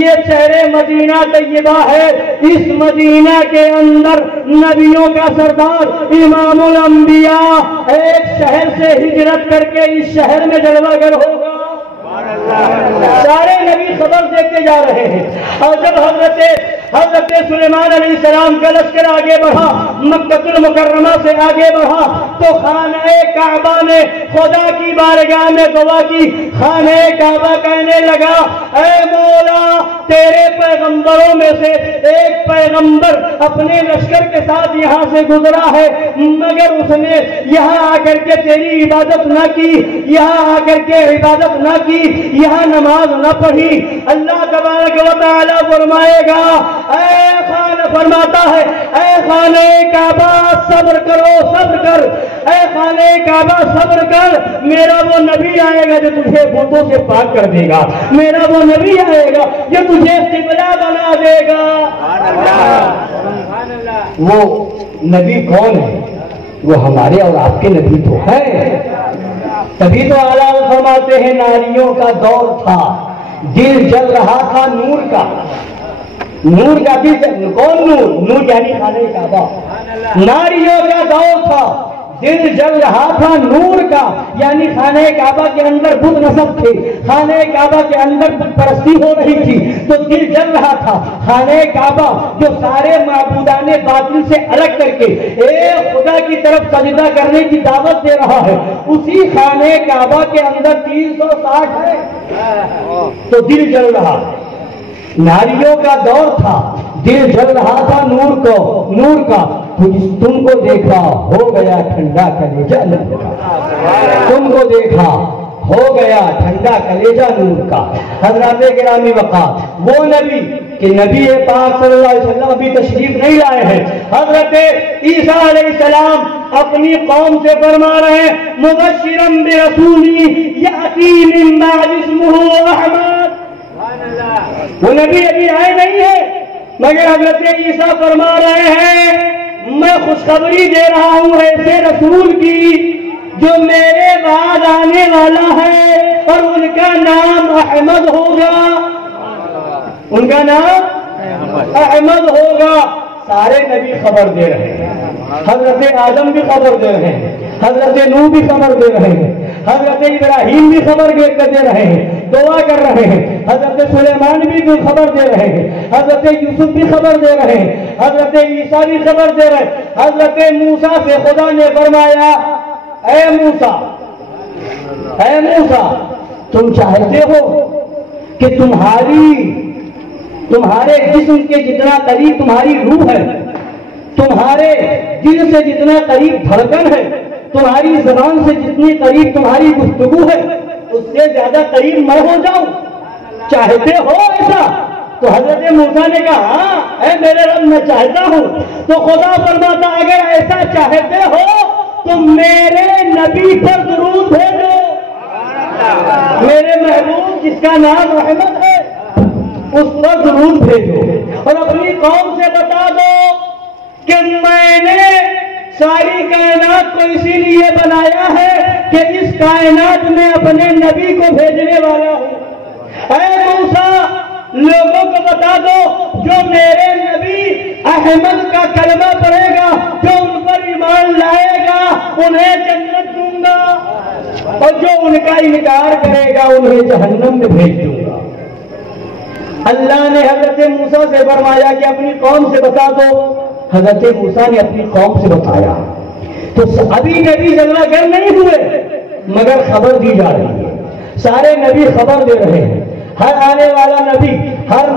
یہ شہر مدینہ طیبہ ہے، اس مدینہ کے اندر نبیوں کا سردار امام الانبیاء ایک شہر سے ہجرت کر کے اس شہر میں جلوہ گر ہوگا۔ سارے نبی خبر دیتے جا رہے ہیں، اور جب حضرت سلیمان علیہ السلام کا لشکر آگے بڑھا، مکہ المکرمہ سے آگے بڑھا، تو خانہ کعبہ نے خدا کی بارگاہ میں دعا کی، خانہ کعبہ کہنے لگا اے مولا تیرے پیغمبروں میں سے ایک پیغمبر اپنے لشکر کے ساتھ یہاں سے گزرا ہے، مگر اس نے یہاں آ کر کے تیری عبادت نہ کی، یہاں آ کر کے عبادت نہ کی، یہاں نماز نہ پڑھی۔ اللہ تبارک و تعالیٰ فرمائے گا فرماتا ہے اے خانہ کعبہ صبر کرو، صبر کر، اے خانہ کعبہ صبر کر، میرا وہ نبی آئے گا جو تجھے بتوں سے پاک کر دے گا، میرا وہ نبی آئے گا جو تجھے قبلہ بنا دے گا۔ وہ نبی کون ہے؟ وہ ہمارے اور آپ کے نبی تو ہے، تبھی تو اعلیٰ فرماتے ہیں ناریوں کا دور تھا، دل جل رہا تھا نور کا، نور کا دل، کون نور؟ نور یعنی خانہ کعبہ، ناریوں کا دور تھا، دل جل رہا تھا نور کا، یعنی خانہ کعبہ کے اندر بت نصب تھے، خانہ کعبہ کے اندر بت پرستی ہو رہی تھی تو دل جل رہا تھا۔ خانہ کعبہ جو سارے معبودان باطل سے الگ کر کے ایک خدا کی طرف سجدہ کرنے کی دعوت دے رہا ہے، اسی خانہ کعبہ کے اندر 360 ہے تو دل جل رہا ہے۔ ناریوں کا دور تھا، دل جل رہا تھا نور کا، تم کو دیکھا ہو گیا ٹھنڈا کلیجہ لب کا، تم کو دیکھا ہو گیا ٹھنڈا کلیجہ نور کا۔ حضرات گرامی وقار، وہ نبی کہ نبی پاک صلی اللہ علیہ وسلم ابھی تشریف نہیں لائے ہیں، حضرت عیسیٰ علیہ السلام اپنی قوم سے فرما رہے ہیں مبشرا برسول یأتی من بعد اسمہ احمد۔ وہ نبی ابھی آئے نہیں ہیں، مگر حضرت عیسیٰ فرما رہے ہیں میں خوشخبری دے رہا ہوں ایسے رسول کی جو میرے بعد آنے والا ہے اور ان کا نام احمد ہوگا، ان کا نام احمد ہوگا۔ سارے نبی خبر دے رہے ہیں، حضرت آدم بھی خبر دے رہے ہیں، حضرت نوح بھی خبر دے رہے ہیں، حضرت ابراہیم بھی خبر دے رہے ہیں، دعا کر رہے ہیں، حضرت سلیمان بھی خبر دے رہے ہیں، حضرت یوسف بھی خبر دے رہے ہیں، حضرت عیسیٰ بھی خبر دے رہے ہیں۔ حضرت موسیٰ سے خدا نے فرمایا اے موسیٰ تم چاہتے ہو کہ تمہارے جسم کے جتنا قریب تمہاری روح ہے، تمہارے دل سے جتنا قریب دھڑکن ہے، تمہاری زبان سے جتنی قریب تمہاری گفتگو ہے، اس سے زیادہ قریب میں ہو جاؤں، چاہتے ہو ایسا؟ تو حضرت موسیٰ نے کہا ہاں اے میرے رب میں چاہتا ہوں۔ تو خدا فرماتا اگر ایسا چاہتے ہو تو میرے نبی پر درود بھیجو، میرے محبوب جس کا نام محمد ہے اس پر درود بھیجو، اور اپنی قوم سے بتا دو کہ میں نے ساری کائنات کو اسی لیے بنایا ہے کہ اس کائنات میں اپنے نبی کو بھیجنے والا ہوں۔ اے موسیٰ لوگوں کو بتا دو جو میرے نبی احمد کا کلمہ پڑھے گا، جو ان پر ایمان لائے گا انہیں جنت دوں گا، اور جو ان کا انکار کرے گا انہیں جہنم میں بھیج دوں گا۔ اللہ نے حضرت موسیٰ سے فرمایا کہ اپنی قوم سے بتا دو، حضرت موسیٰ نے اپنی قوم سے بتایا۔ تو ابھی نبی جلوہ گر نہیں ہوئے مگر خبر دی جا رہی ہے، سارے نبی خبر دے رہے ہیں، ہر آنے والا نبی ہر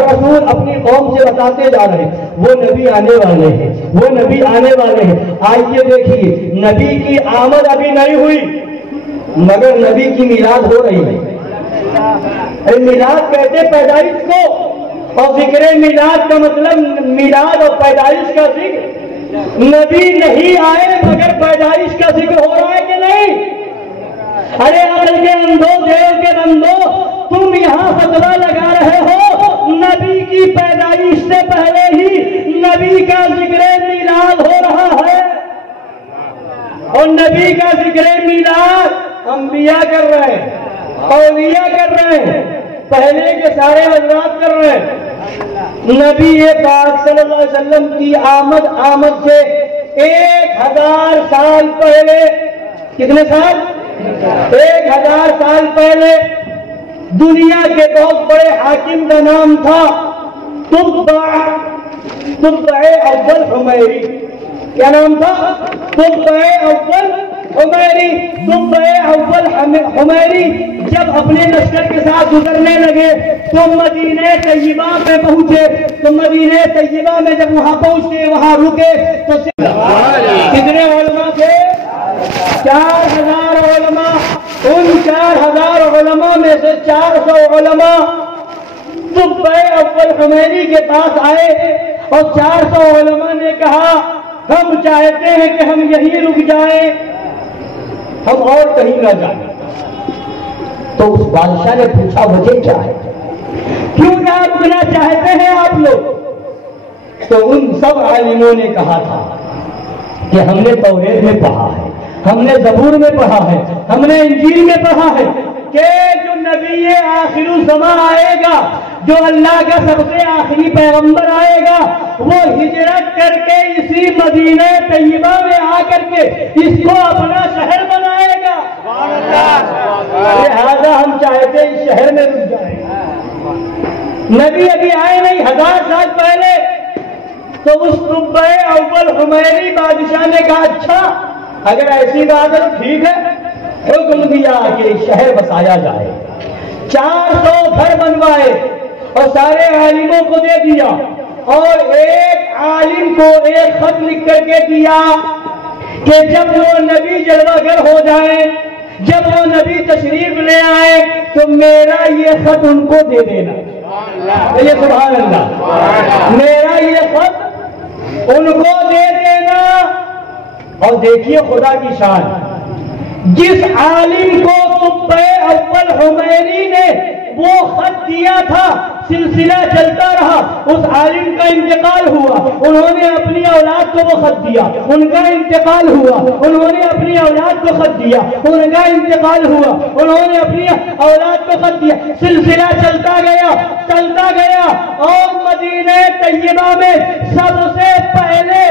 رسول اپنی قوم سے بتاتے جا رہے ہیں وہ نبی آنے والے ہیں، وہ نبی آنے والے ہیں۔ آئیے دیکھیے نبی کی آمد ابھی نہیں ہوئی مگر نبی کی میلاد ہو رہی ہے۔ میلاد کہتے پیدائش کو، اور ذکر میلاد کا مطلب میلاد اور پیدائش کا ذکر۔ نبی نہیں آئے مگر پیدائش کا ذکر ہو رہا ہے کہ نہیں؟ ارے عقل کے اندھو، دیو کے بندو، تم یہاں فتویٰ لگا رہے ہو نبی کی پیدائش سے پہلے ہی نبی کا ذکر میلاد ہو رہا ہے، اور نبی کا ذکر میلاد انبیاء کر رہے ہیں، اولیاء کر رہے ہیں، پہلے کے سارے حضرات کر رہے ہیں۔ نبی پاک صلی اللہ علیہ وسلم کی آمد سے 1000 سال پہلے، کتنے سال؟ 1000 سال پہلے دنیا کے بہت بڑے حاکم کا نام تھا تبع اول حمیری۔ کیا نام تھا؟ تبع اول حمیری۔ تبع اول حمیری جب اپنے لشکر کے ساتھ گزرنے لگے تو مدینہ طیبہ میں پہنچے، تو مدینہ طیبہ میں جب وہاں پہنچے وہاں رکے تو کتنے علماء تھے؟ 4000 علماء۔ ان 4000 علماء میں سے 400 علماء تبع اول حمیری کے پاس آئے، اور 400 علماء نے کہا ہم چاہتے ہیں کہ ہم یہیں رک جائیں، ہم اور کہیں نہ جائیں۔ تو اس بادشاہ نے پوچھا وجہ کیا ہے، کیوں یہاں رکنا چاہتے ہیں آپ لوگ؟ تو ان سب عالموں نے کہا تھا کہ ہم نے توریت میں پڑھا ہے، ہم نے زبور میں پڑھا ہے، ہم نے انجیل میں پڑھا ہے کہ جو نبی آخر الزمان آئے گا، جو اللہ کا سب سے آخری پیغمبر آئے گا، وہ ہجرت کر کے اسی مدینہ طیبہ میں آ کر کے اس کو اپنا شہر بنائے گا۔ لہذا ہم چاہتے ہیں اس شہر میں رک جائیں۔ نبی ابھی آئے نہیں، 1000 سال پہلے۔ تو اس تبع اول حمیری بادشاہ نے کہا اچھا اگر ایسی بات ہے تو ٹھیک ہے، حکم دیا کہ شہر بسایا جائے۔ 400 گھر بنوائے اور سارے عالموں کو دے دیا، اور ایک عالم کو ایک خط لکھ کر کے دیا کہ جب وہ نبی جلوہ گر ہو جائیں، جب وہ نبی تشریف لے آئے تو میرا یہ خط ان کو دے دینا. یہ سبحان اللہ, میرا یہ خط ان کو دے دینا. اور دیکھیے خدا کی شان, جس عالم کو قطب اول حمیری نے وہ خط دیا تھا سلسلہ چلتا رہا, اس عالم کا انتقال ہوا, انہوں نے اپنی اولاد کو وہ خط دیا, ان کا انتقال ہوا, انہوں نے اپنی اولاد کو خط دیا, ان کا انتقال ہوا, انہوں نے اپنی اولاد کو خط دیا, سلسلہ چلتا گیا. اور مدینہ طیبہ میں سب سے پہلے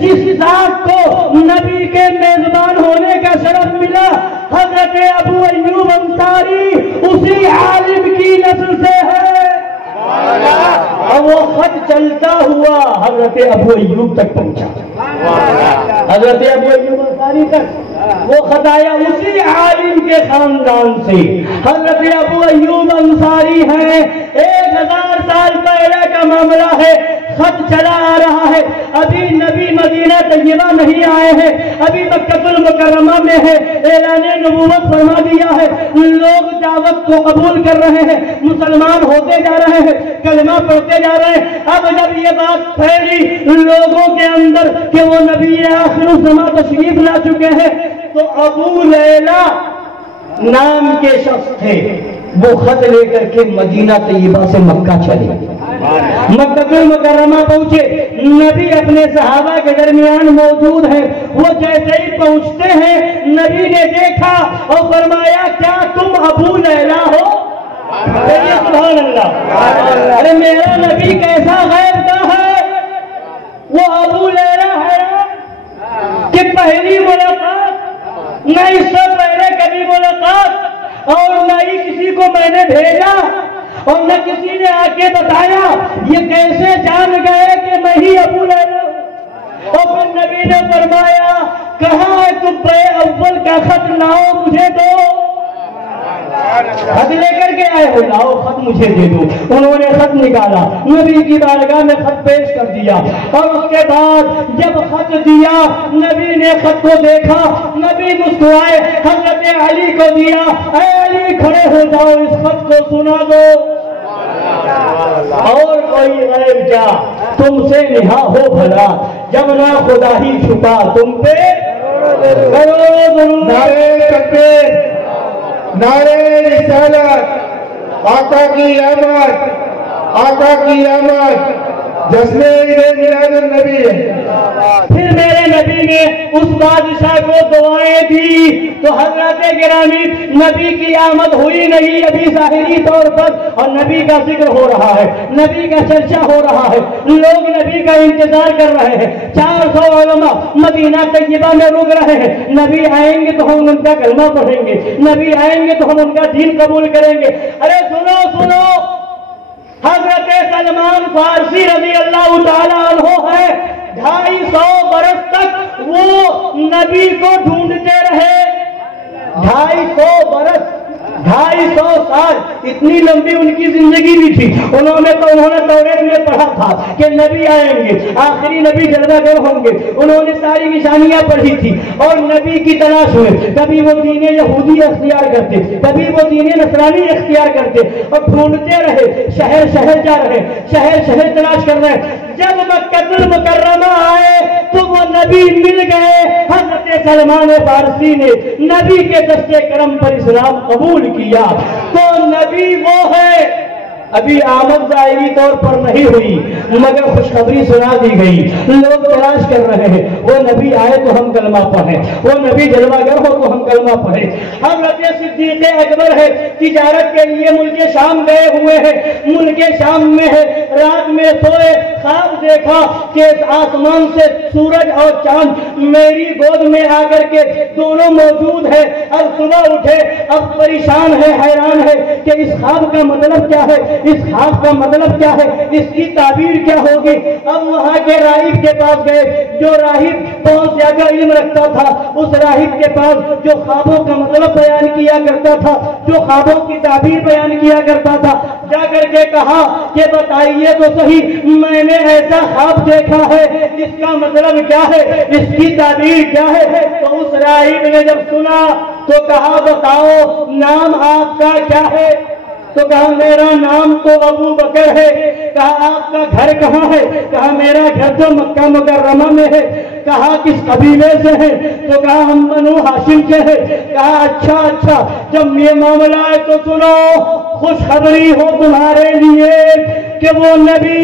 جس ذات کو نبی کے میزبان ہونے کا شرف ملا حضرت ابو ایوب انصاری اسی عالم کی نسل سے ہے. اور وہ خط چلتا ہوا حضرت ابو ایوب تک پہنچا, حضرت ابو ایوب انصاری تک وہ خط آیا اسی عالم کے خاندان سے. حضرت ابو ایوب انصاری ہیں, 1000 سال پہلے کا معاملہ ہے, خط چلا آ رہا ہے, ابھی نبی مدینہ طیبہ نہیں آئے ہیں, ابھی مکہ المکرمہ میں ہے, اعلان نبوت فرما دیا ہے, لوگ دعوت کو قبول کر رہے ہیں, مسلمان ہوتے جا رہے ہیں, کلمہ پڑھتے جا رہے ہیں. اب جب یہ بات پھیلی لوگوں کے اندر کہ وہ نبی آخر الزمان تشریف لا چکے ہیں, تو ابو لیلہ نام کے شخص تھے, وہ خط لے کر کے مدینہ طیبہ سے مکہ چلے, مکہ المکرمہ پہنچے. نبی اپنے صحابہ کے درمیان موجود ہیں, وہ جیسے ہی پہنچتے ہیں نبی نے دیکھا اور فرمایا کیا تم ابو لیلہ ہو؟ سبحان اللہ. ارے میرا نبی کیسا غیب کا ہے, وہ ابو لیلہ ہے کہ پہلی ملاقات, نہ اس سے پہلے کبھی ملاقات, اور نہ ہی کسی کو میں نے بھیجا, اور نہ کسی نے آ کے بتایا. یہ کیسے جان گئے کہ میں ہی ابو لیلہ ہوں؟ اور پھر نبی نے فرمایا کہاں ہے تم پہ اول کا خط لاؤ مجھے دو. خط لے کر کے آئے ہو, لاؤ خط مجھے دے دو. انہوں نے خط نکالا, نبی کی بارگاہ میں خط پیش کر دیا, اور اس کے بعد جب خط دیا نبی نے خط کو دیکھا, نبی مسکرائے, حضرت علی کو دیا, اے علی کھڑے ہو جاؤ, اس خط کو سنا دو. اور کوئی غیب کیا تم سے نہا ہو بھلا, جب نہ خدا ہی چھپا تم پہ کروڑوں درود. نعرہ تکبیر, نعرہ رسالت, آقا کی آمد, آقا کی آمد, جشن عید میلاد النبی. پھر میرے نبی نے اس بادشاہ کو دعائیں دی تو حضرت گرامی نبی کی آمد ہوئی نہیں ابھی ظاہری طور پر, اور نبی کا ذکر ہو رہا ہے, نبی کا چرچا ہو رہا ہے, لوگ نبی کا انتظار کر رہے ہیں. 400 علماء مدینہ طیبہ میں رک رہے ہیں, نبی آئیں گے تو ہم ان کا کلمہ پڑھیں گے, نبی آئیں گے تو ہم ان کا دین قبول کریں گے. ارے سنو سنو, حضرت سلمان فارسی رضی اللہ تعالیٰ عنہ ہے, 250 برس تک وہ نبی کو ڈھونڈتے رہے. 250 برس, 250 سال, اتنی لمبی ان کی زندگی بھی تھی. انہوں نے توریت میں پڑھا تھا کہ نبی آئیں گے, آخری نبی جلوہ گر ہوں گے. انہوں نے ساری نشانیاں پڑھی تھی اور نبی کی تلاش میں کبھی وہ دین یہودی اختیار کرتے, کبھی وہ دین نصرانی اختیار کرتے, اور ڈھونڈتے رہے, شہر شہر جا رہے, شہر شہر تلاش کر رہے. جب مکہ المکرمہ آئے تو وہ نبی مل گئے. حضرت سلمان فارسی نے نبی کے دستے کرم پر اسلام قبول کیا. تو نبی وہ ہے, ابھی آمد ظاہری طور پر نہیں ہوئی مگر خوشخبری سنا دی گئی, لوگ تلاش کر رہے ہیں. وہ نبی آئے تو ہم کلمہ پڑھیں, وہ نبی جلوہ گر ہو تو ہم کلمہ پڑھیں. حضرت صدیق اکبر ہے, تجارت کے لیے ملک شام گئے ہوئے ہیں, ملک شام میں ہے, رات میں سوئے, خواب دیکھا کہ آسمان سے سورج اور چاند میری گود میں آ کر کے دونوں موجود ہیں. اب صبح اٹھے, اب پریشان ہے, حیران ہے کہ اس خواب کا مطلب کیا ہے, اس خواب کا مطلب کیا ہے, اس کی تعبیر کیا ہوگی. اب وہاں کے راہب کے پاس گئے, جو راہب بہت زیادہ علم رکھتا تھا, اس راہب کے پاس جو خوابوں کا مطلب بیان کیا کرتا تھا, جو خوابوں کی تعبیر بیان کیا کرتا تھا, جا کر کے کہا کہ بتائیے تو صحیح, میں نے ایسا خواب دیکھا ہے, اس کا مطلب کیا ہے, اس کی تعبیر کیا ہے. تو اس راہب نے جب سنا تو کہا بتاؤ نام آپ کا کیا ہے؟ تو کہا میرا نام تو ابو بکر ہے۔ کہا آپ کا گھر کہاں ہے؟ کہا میرا گھر تو مکہ مکرمہ میں ہے۔ کہا کس قبیلے سے ہے؟ تو کہا ہم بنو ہاشم کے ہیں۔ کہا اچھا جب یہ معاملہ ہے تو سنو، خوشخبری ہو تمہارے لیے کہ وہ نبی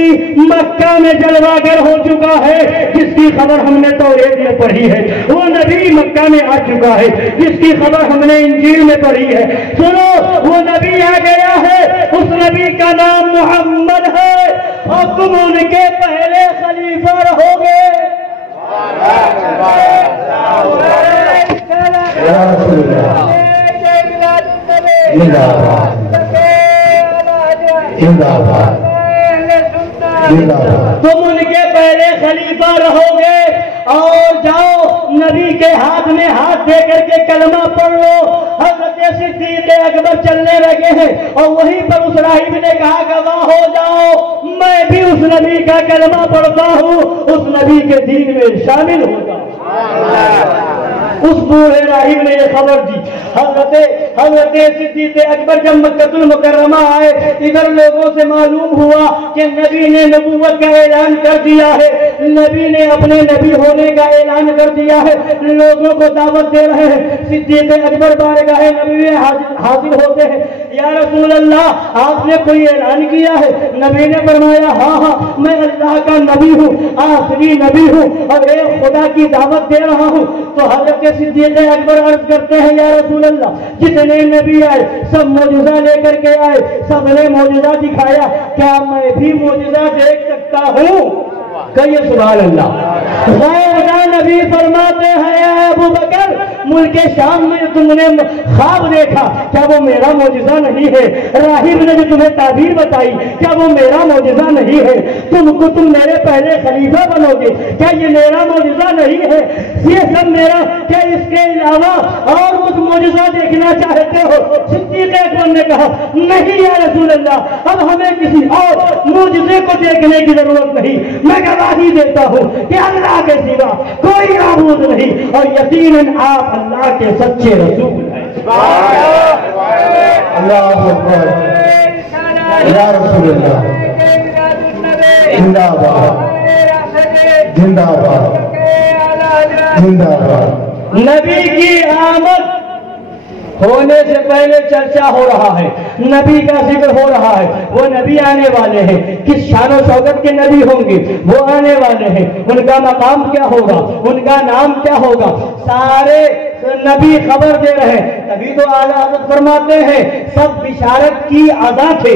مکہ میں جلوہ گر ہو چکا ہے جس کی خبر ہم نے توریت میں پڑھی ہے۔ وہ نبی مکہ میں آ چکا ہے جس کی خبر ہم نے انجیل میں پڑھی ہے۔ سنو، وہ نبی آ گیا ہے، اس نبی کا نام محمد ہے اور تم ان کے پہلے خلیفہ رہو گے۔ تم ان کے پہلے خلیفہ رہو گے اور جاؤ نبی کے ہاتھ میں ہاتھ دے کر کے کلمہ پڑھ لو۔ حضرت صدیق اکبر چلنے لگے ہیں اور وہیں پر اس راہب نے کہا گواہ ہو جاؤ میں بھی اس نبی کا کلمہ پڑھتا ہوں، اس نبی کے دین میں شامل ہوتا ہوں۔ اس بوڑھے راہب نے یہ خبر دی۔ حضرت صدیق اکبر جب مکہ المکرمہ آئے، ادھر لوگوں سے معلوم ہوا کہ نبی نے نبوت کا اعلان کر دیا ہے، نبی نے اپنے نبی ہونے کا اعلان کر دیا ہے، لوگوں کو دعوت دے رہے ہیں۔ صدیق اکبر بارگاہ نبی میں حاضر ہوتے ہیں۔ یا رسول اللہ آپ نے کوئی اعلان کیا ہے؟ نبی نے فرمایا ہاں میں اللہ کا نبی ہوں، آخری نبی ہوں اور ایک خدا کی دعوت دے رہا ہوں۔ تو حضرت صدیق اکبر عرض کرتے ہیں یا رسول اللہ جتنے نبی آئے سب معجزہ لے کر کے آئے، سب نے معجزہ دکھایا، کیا میں بھی معجزہ دیکھ سکتا ہوں؟ کہیے سبحان اللہ۔ غیر نبی فرماتے ہیں اے ابو بکر ملک شام میں تم نے خواب دیکھا، کیا وہ میرا معجزہ نہیں ہے؟ راہب نے جو تمہیں تعبیر بتائی کیا وہ میرا معجزہ نہیں ہے؟ تم میرے پہلے خلیفہ بنو گے، کیا یہ میرا معجزہ نہیں ہے؟ یہ سب میرا، کیا اس کے علاوہ اور کچھ معجزہ دیکھنا چاہتے ہو؟ صدیق اکبر نے کہا نہیں یا رسول اللہ اب ہمیں کسی اور معجزے کو دیکھنے کی ضرورت نہیں، میں گواہی دیتا ہوں کہ اللہ کے سوا کوئی معبود نہیں اور یقیناً آپ اللہ کے سچے رسول ہیں۔ اللہ اکبر، یا رسول اللہ، زندہ باد زندہ باد زندہ باد۔ نبی کی آمد ہونے سے پہلے چرچا ہو رہا ہے، نبی کا ذکر ہو رہا ہے، وہ نبی آنے والے ہیں، کس شان و شوکت کے نبی ہوں گے، وہ آنے والے ہیں، ان کا مقام کیا ہوگا، ان کا نام کیا ہوگا، سارے نبی خبر دے رہے ہیں۔ تبھی تو اعلیٰ حضرت فرماتے ہیں سب بشارت کی عزا تھے،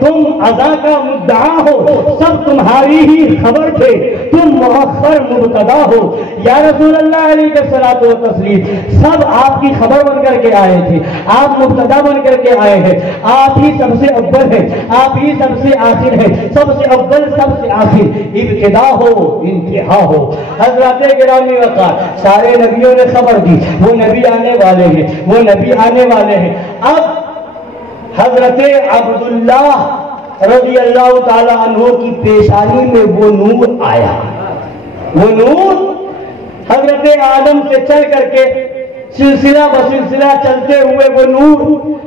تم عزا کا مدعا ہو، سب تمہاری ہی خبر تھے، تم مؤخر مبتدا ہو۔ یا رسول اللہ علیہ الصلوۃ والتسلیم سب آپ کی خبر بن کر کے آئے تھے، آپ مبتدا بن کر کے آئے ہیں، آپ ہی سب سے اول ہیں، آپ ہی سب سے آخر ہیں، سب سے اول سب سے آخر، ابتدا ہو انتہا ہو۔ حضرات گرامی وقار سارے نبیوں نے خبر دی وہ نبی آنے والے ہیں، وہ نبی آنے والے ہیں۔ اب حضرت عبداللہ رضی اللہ تعالی عنہ کی پیشانی میں وہ نور آیا، وہ نور حضرت آدم سے چل کر کے سلسلہ بسلسلہ چلتے ہوئے وہ نور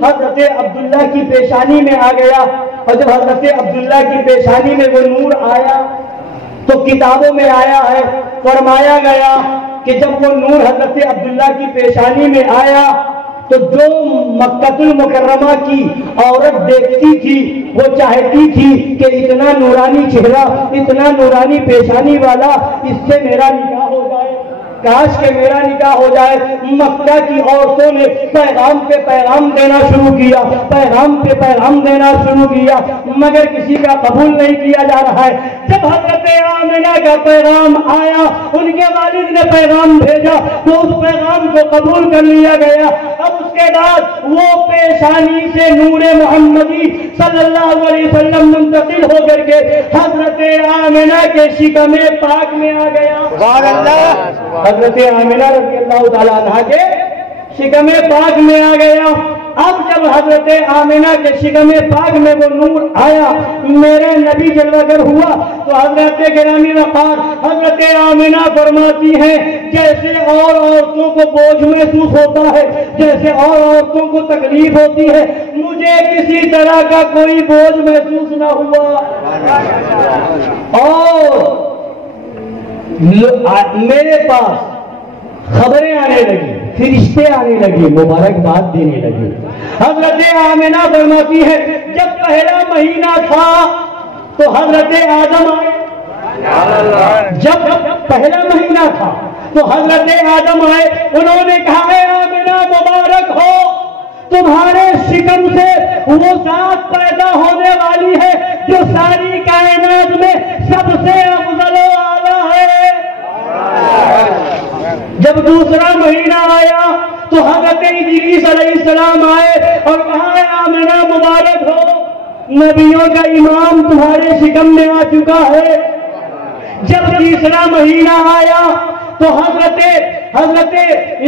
حضرت عبداللہ کی پیشانی میں آ گیا، اور جب حضرت عبداللہ کی پیشانی میں وہ نور آیا تو کتابوں میں آیا ہے، فرمایا گیا کہ جب وہ نور حضرت عبداللہ کی پیشانی میں آیا تو جو مکہ المکرمہ کی عورت دیکھتی تھی وہ چاہتی تھی کہ اتنا نورانی چہرہ، اتنا نورانی پیشانی والا، اس سے میرا نکاح ہو جائے، کاش کہ میرا نکاح ہو جائے۔ مکہ کی عورتوں نے پیغام پہ پیغام دینا شروع کیا، پیغام پہ پیغام دینا شروع کیا، مگر کسی کا قبول نہیں کیا جا رہا ہے۔ جب حضرت آمنہ کا پیغام آیا، ان کے والد نے پیغام بھیجا تو اس پیغام کو قبول کر لیا گیا۔ اب اس کے بعد وہ پیشانی سے نور محمدی صلی اللہ علیہ وسلم منتقل ہو کر کے حضرت آمنہ کے شکم پاک میں آ گیا۔ سبحان اللہ۔ حضرت آمنہ رضی اللہ تعالیٰ عنہ کے شکم پاک میں آ گیا۔ اب جب حضرت آمنہ کے شکم پاک میں وہ نور آیا، میرے نبی جلوگر ہوا، تو حضرت گرامی وقار حضرت آمنہ فرماتی ہیں جیسے اور عورتوں کو بوجھ محسوس ہوتا ہے، جیسے اور عورتوں کو تکلیف ہوتی ہے، مجھے کسی طرح کا کوئی بوجھ محسوس نہ ہوا، اور میرے پاس خبریں آنے لگی، فرشتے آنے لگے، مبارکباد دینے لگے۔ حضرت آمنہ فرماتی ہے جب پہلا مہینہ تھا تو حضرت آدم آئے، جب پہلا مہینہ تھا تو حضرت آدم آئے، انہوں نے کہا اے آمنہ مبارک ہو، تمہارے شکم سے وہ ذات پیدا ہونے والی ہے جو ساری کائنات میں سب سے افضل و اعلیٰ ہے۔ جب دوسرا مہینہ آیا تو حضرت ادریس علیہ السلام آئے اور کہا اے آمنہ مبارک ہو، نبیوں کا امام تمہارے شکم میں آ چکا ہے۔ جب تیسرا مہینہ آیا تو حضرت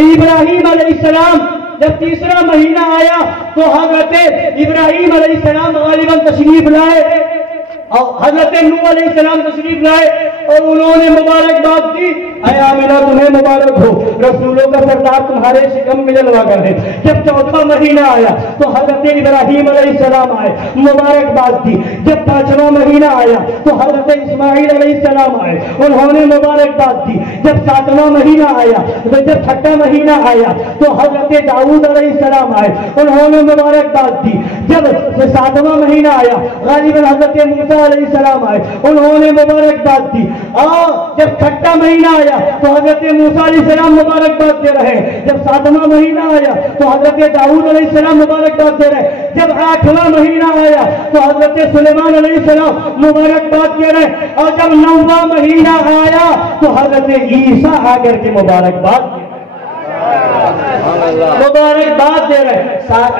ابراہیم علیہ السلام، جب تیسرا مہینہ آیا تو حضرت ابراہیم علیہ السلام غالباً تشریف لائے اور حضرت نوح علیہ السلام تشریف لائے اور انہوں نے مبارکباد دی، اے آمنہ تمہیں مبارک ہو، رسولوں کا سردار تمہارے شکم میں جلوہ گر ہے۔ جب چوتھا مہینہ آیا تو حضرت ابراہیم علیہ السلام آئے، مبارکباد دی۔ جب پانچواں مہینہ آیا تو حضرت اسماعیل علیہ السلام آئے، انہوں نے مبارکباد دی۔ جب ساتواں مہینہ آیا، جب چھٹا مہینہ آیا تو حضرت داؤد علیہ السلام آئے، انہوں نے مبارکباد دی۔ جب ساتواں مہینہ آیا غالباً حضرت موسیٰ علیہ السلام آئے، انہوں نے مبارکباد دی۔ اور جب چھٹا مہینہ آیا تو حضرت موسیٰ علیہ السلام مبارکباد دے رہے ہیں۔ جب ساتواں مہینہ آیا تو حضرت داؤد علیہ السلام مبارکباد دے رہے۔ جب آٹھواں مہینہ آیا تو حضرت سلیمان علیہ السلام مبارکباد دے رہے، اور جب نواں مہینہ آیا تو حضرت عیسیٰ آ کر کے مبارکباد دے رہے، مبارکباد دے رہے،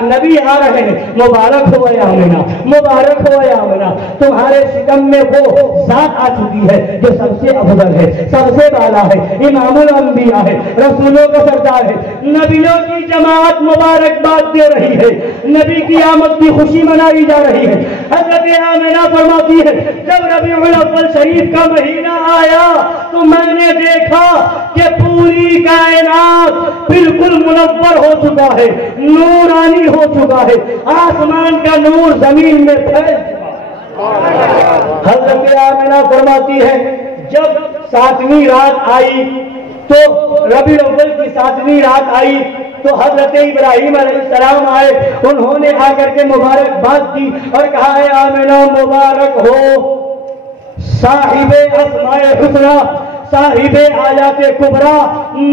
نبی آ رہے ہیں، مبارک ہو اے آمنہ، مبارک ہو اے آمنہ، تمہارے شکم میں وہ ذات آ چکی ہے جو سب سے افضل ہے، سب سے بالا ہے، امام الانبیاء ہے، رسولوں کا سردار ہے، نبیوں کی جماعت مبارکباد دے رہی ہے، نبی کی آمد کی خوشی منائی جا رہی ہے۔ حضرت آمنہ فرماتی ہے جب ربیع الاول شریف کا مہینہ آیا تو میں نے دیکھا کہ پوری کائنات بالکل منور ہو چکا ہے، نورانی ہو چکا ہے، آسمان کا نور زمین میں پھیل چکا ہے۔ حضرت آمنہ فرماتی ہے جب ساتویں رات آئی تو ربیع الاول کی ساتویں رات آئی تو حضرت ابراہیم علیہ السلام آئے، انہوں نے آ کر کے مبارکباد دی اور کہا اے آمنہ مبارک ہو، صاحب اسماء حسنی، صاحب آیات کبریٰ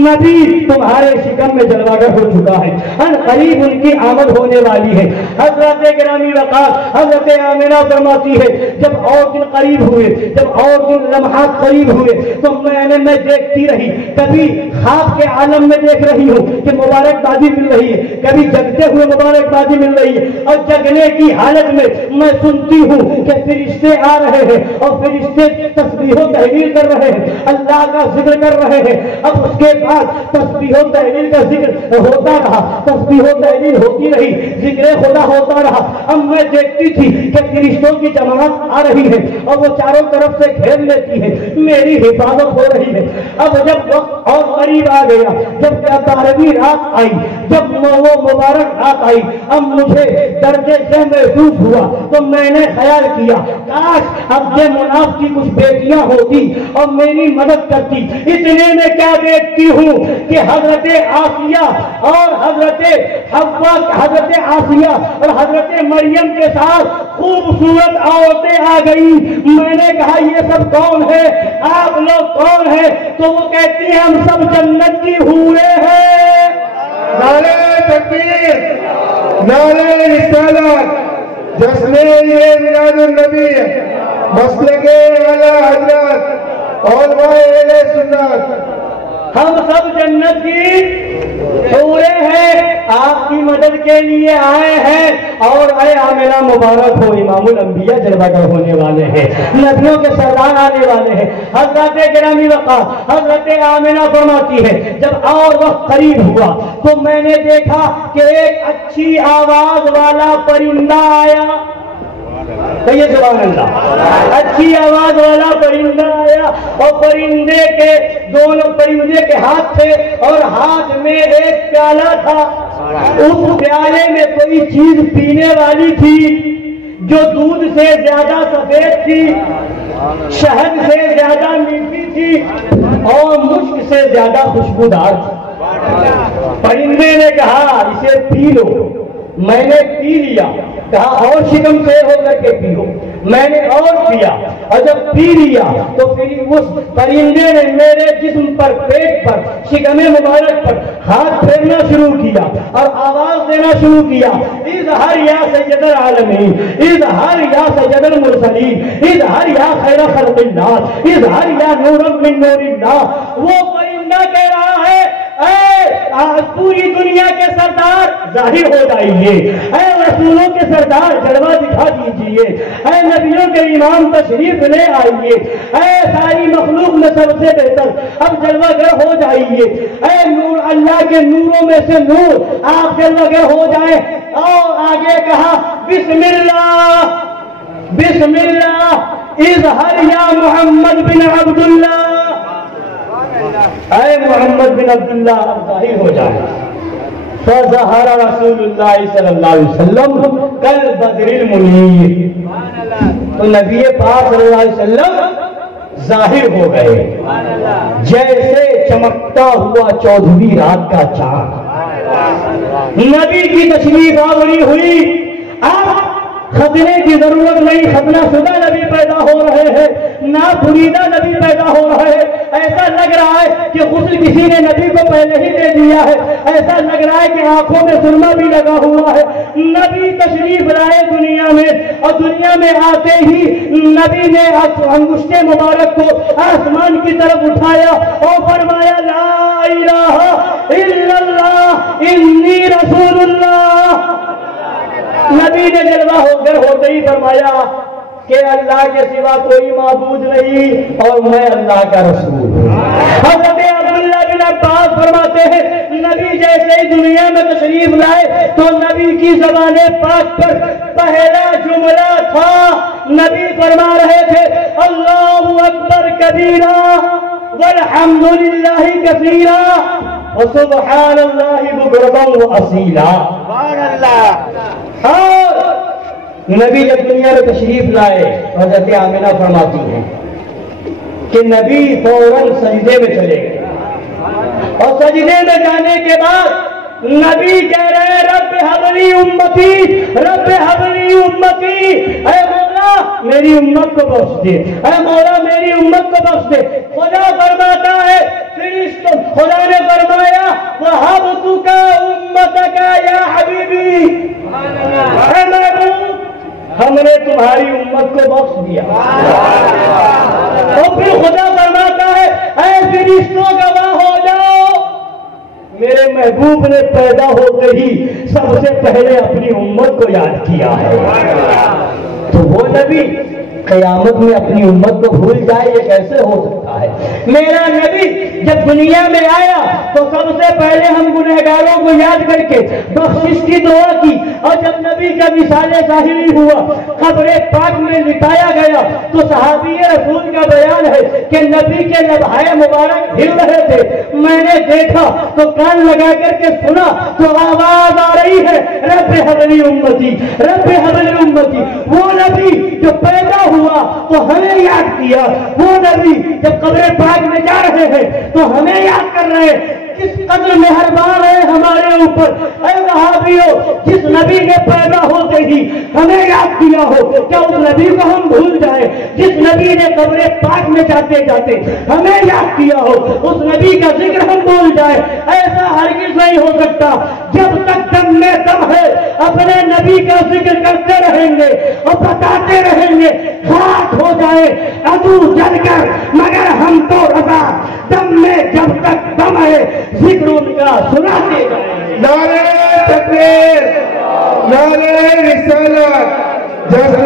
نبی تمہارے شکم میں جلوہ گر ہو چکا ہے، ان قریب ان کی آمد ہونے والی ہے۔ حضرت گرامی وقار حضرت آمنہ فرماتی ہے جب اور دن قریب ہوئے، جب اور دن لمحات قریب ہوئے تو میں دیکھتی رہی، کبھی خواب کے عالم میں دیکھ رہی ہوں کہ مبارکبادی مل رہی ہے، کبھی جگتے ہوئے مبارکبادی مل رہی ہے، اور جگنے کی حالت میں میں سنتی ہوں کہ فرشتے آ رہے ہیں اور فرشتے تسبیح و تحلیل کر رہے ہیں، اللہ کا ذکر کر رہے ہیں۔ اب اس کے بعد تسبیح و تحلیل کا ذکر ہوتا رہا، تسبیح و تحلیل ہوتی رہی، ذکر خدا ہوتا رہا۔ اب میں دیکھتی تھی کہ فرشتوں کی جماعت آ رہی ہے اور وہ چاروں طرف سے گھیر لیتی ہے، میری حفاظت ہو رہی ہے۔ اب جب وقت اور قریب آ گیا، جب 12ویں رات آئی، جب وہ مبارک رات آئی، اب مجھے درد سے محسوس ہوا تو میں نے خیال کیا کاش اب یہ مناف کی کچھ بیٹیاں ہوتی اور میری مدد کرتی۔ اتنے میں کیا دیکھتی ہوں کہ حضرت آسیہ اور حضرت حوا، حضرت آسیہ اور حضرت مریم کے ساتھ خوبصورت عورتیں آ گئی۔ میں نے کہا یہ سب کون ہے، آپ لوگ کون ہیں؟ تو وہ کہتی ہیں ہم سب جنت کی حوریں ہیں۔ نعرہ تکبیر، نعرہ رسالت، جشن میلاد النبی، مسلک اعلی حضرت علماء اہل سنت، ہم سب جنت کی حوریں ہیں، آپ کی مدد کے لیے آئے ہیں، اور اے آمنہ مبارک ہو، امام الانبیاء جلوہ گر ہونے والا والے ہیں، نبیوں کے سردار آنے والے ہیں۔ حضرت گرامی وقار حضرت آمنہ فرماتی ہے جب اور وقت قریب ہوا تو میں نے دیکھا کہ ایک اچھی آواز والا پرندہ آیا، کہیے سبحان اللہ، اچھی آواز والا پرندہ آیا، اور پرندے کے دونوں پرندے کے ہاتھ تھے اور ہاتھ میں ایک پیالہ تھا، اس پیالے میں کوئی چیز پینے والی تھی جو دودھ سے زیادہ سفید تھی، شہد سے زیادہ میٹھی تھی اور مشک سے زیادہ خوشبودار تھی۔ پرندے نے کہا اسے پی لو، میں نے پی لیا، کہا اور شکم سے ہو کر کے پیو، میں نے اور پیا، اور جب پی لیا تو پھر اس پرندے نے میرے جسم پر، پیٹ پر، شکم مبارک پر ہاتھ پھیرنا شروع کیا اور آواز دینا شروع کیا، اظہر یا سید العالمین، اظہر یا سید المرسلین، اظہر یا خیر خلق اللہ، اظہر یا نور من نور اللہ۔ وہ پرندہ کہہ رہا ہے اے پوری دنیا کے سردار ظاہر ہو جائیے، اے رسولوں کے سردار جلوہ دکھا دیجئے، اے نبیوں کے امام تشریف لے آئیے، اے ساری مخلوق میں سب سے بہتر اب جلوہ گر ہو جائیے، اے نور اللہ کے نوروں میں سے نور آپ جلوہ گر ہو جائیں۔ اور آگے کہا بسم اللہ بسم اللہ اظہر یا محمد بن عبداللہ، اے محمد بن عبداللہ اب ظاہر ہو جائے۔ فظہر رسول اللہ صلی اللہ علیہ وسلم کل بدر المنیر، تو نبی پاک صلی اللہ علیہ وسلم ظاہر ہو گئے جیسے چمکتا ہوا 14ویں رات کا چاند۔ نبی کی تشریف آوری ہوئی، اب ختنے کی ضرورت نہیں، ختنہ شدہ نبی پیدا ہو رہے ہیں، نابریدہ نبی پیدا ہو رہے ہیں۔ ایسا لگ رہا ہے کہ غسل کسی نے نبی کو پہلے ہی دے دیا ہے، ایسا لگ رہا ہے کہ آنکھوں میں سرما بھی لگا ہوا ہے۔ نبی تشریف لائے دنیا میں، اور دنیا میں آتے ہی نبی نے انگشت مبارک کو آسمان کی طرف اٹھایا اور فرمایا لا الہ الا اللہ انی رسول اللہ۔ نبی نے جلوہ ہو کر ہوتے ہی فرمایا کہ اللہ کے سوا کوئی معبود نہیں اور میں اللہ کا رسول ہوں۔ حضرت عبداللہ بن عباس فرماتے ہیں نبی جیسے ہی دنیا میں تشریف لائے تو نبی کی زبان پاک پر پہلا جملہ تھا، نبی فرما رہے تھے اللہ اکبر کبیرہ والحمد للہ کثیرہ وسبحان اللہ بکرۃ واصیلا۔ اور نبی جب دنیا میں تشریف لائے حضرت آمنہ فرماتی ہیں کہ نبی فوراً سجدے میں چلے گئے، اور سجدے میں جانے کے بعد نبی کہہ رہے رب حبلی امتی، رب حبلی امتی، اے مولا میری امت کو بخش دے، اے مولا میری امت کو بخش دے۔ خدا فرماتا ہے خدا نے فرمایا وَحَبْتُكَ أُمَّتَكَ يَا حَبِيبِي، اے محبوب ہم نے تمہاری امت کو بخش دیا۔ اور پھر خدا فرماتا ہے اے فرشتوں گواہ ہو جاؤ، میرے محبوب نے پیدا ہوتے ہی سب سے پہلے اپنی امت کو یاد کیا ہے۔ تو وہ نبی قیامت میں اپنی امت کو بھول جائے، یہ کیسے ہو سکتا ہے؟ میرا نبی جب دنیا میں آیا تو سب سے پہلے ہم گنہگاروں کو یاد کر کے بخشش کی دعا کی، اور جب نبی کا وصال ظاہری ہوا، قبر پاک میں لٹایا گیا، تو صحابی رسول کا بیان ہے کہ نبی کے لبھائے مبارک ہل رہے تھے، میں نے دیکھا تو کان لگا کر کے سنا تو آواز آ رہی ہے رب حبلی امتی، رب حبلی امتی۔ وہ نبی جو پیدا ہوا تو ہمیں یاد کیا، وہ نبی جب قبر پاک میں جا رہے ہیں تو ہمیں یاد کر رہے ہیں، کس قدر مہربان ہے ہمارے اوپر۔ اے وہابیوں، جس نبی نے پیدا ہوتے ہی ہمیں یاد کیا ہو، کیا اس نبی کو ہم بھول جائیں؟ جس نبی نے قبر پاک میں جاتے جاتے ہمیں یاد کیا ہو، اس نبی کا ذکر ہم بھول جائیں؟ ایسا ہرگز نہیں ہو سکتا۔ جب تک دم میں دم ہے اپنے نبی کا ذکر کرتے رہیں گے اور بتاتے رہیں گے، خاک ہو جائے عدو جل کر مگر ہم تو رضا، دم میں جب تک دم ہے ذکر ان کا سناتے جائیں۔ نعرہ تکبیر، نعرہ رسالت، جشن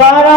12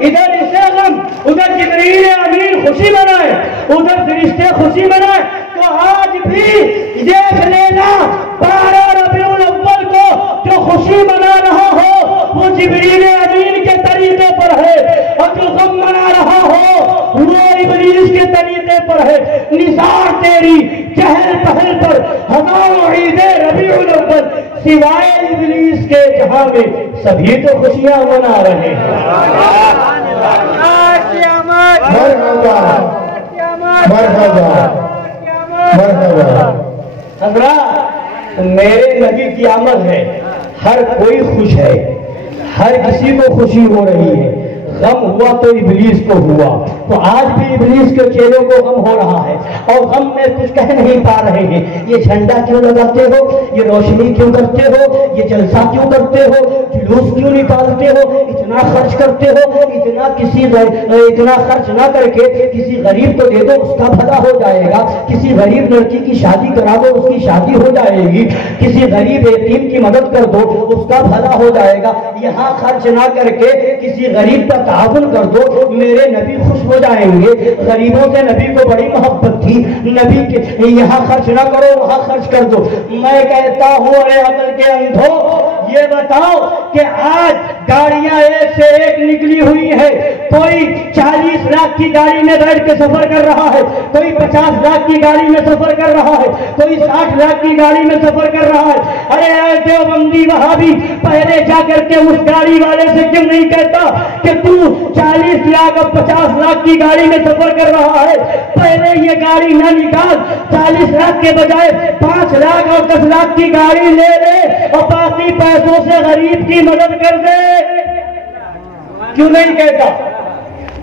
ادھر اسے غم، ادھر جبریل امین خوشی منائے، ادھر فرشتے خوشی منائے، تو آج بھی دیکھ لینا 12 ربیع الاول کو جو خوشی منا رہا ہو وہ جبریل امین کے طریقے پر ہے، اور جو غم منا رہا ہو وہ ابلیس کے طریقے پر ہے۔ نثار تیری چہل پہل پر ہزاروں عیدیں ربیع الاول سوائے ابلیس کے جہاں میں سبھی تو خوشیاں منا رہے ہیں۔ حضرات میرے نبی کی آمد ہے، ہر کوئی خوش ہے، ہر کسی کو خوشی ہو رہی ہے۔ غم ہوا تو ابلیس کو ہوا، تو آج بھی ابلیس کے چیلوں کو غم ہو رہا ہے، اور غم میں کچھ کہہ نہیں پا رہے ہیں۔ یہ جھنڈا کیوں لگاتے ہو، یہ روشنی کیوں کرتے ہو، یہ جلسہ کیوں کرتے ہو، جلوس کیوں نکالتے ہو، اتنا خرچ کرتے ہو، اتنا خرچ نہ کر کے کسی غریب کو دے دو، اس کا بھلا ہو جائے گا۔ کسی غریب لڑکی کی شادی کرا دو، اس کی شادی ہو جائے گی۔ کسی غریب یتیم کی مدد کر دو، اس کا بھلا ہو جائے گا۔ یہاں خرچ نہ کر کے کسی غریب کا تعاون کر دو، میرے نبی خوش ہو جائیں گے۔ غریبوں سے نبی کو بڑی محبت تھی، نبی کے یہاں خرچ نہ کرو، وہاں خرچ کر دو۔ میں کہتا ہوں ارے عقل کے اندھو، یہ بتاؤ کہ آج گاڑیاں ایک سے ایک نکلی ہوئی ہے، کوئی 40 لاکھ کی گاڑی میں بیٹھ کے سفر کر رہا ہے، کوئی 50 لاکھ کی گاڑی میں سفر کر رہا ہے، کوئی 60 لاکھ کی گاڑی میں سفر کر رہا ہے۔ ارے اے دیوبندی وہابی، پہلے جا کر کے اس گاڑی والے سے کیوں نہیں کہتا کہ تو 40 لاکھ اور 50 لاکھ کی گاڑی میں سفر کر رہا ہے، پہلے یہ گاڑی نہ نکال، 40 لاکھ کے بجائے 5 لاکھ اور 10 لاکھ کی گاڑی لے لے اور باقی پیسوں سے غریب کی مدد کر دے۔ کیوں نہیں کہتا؟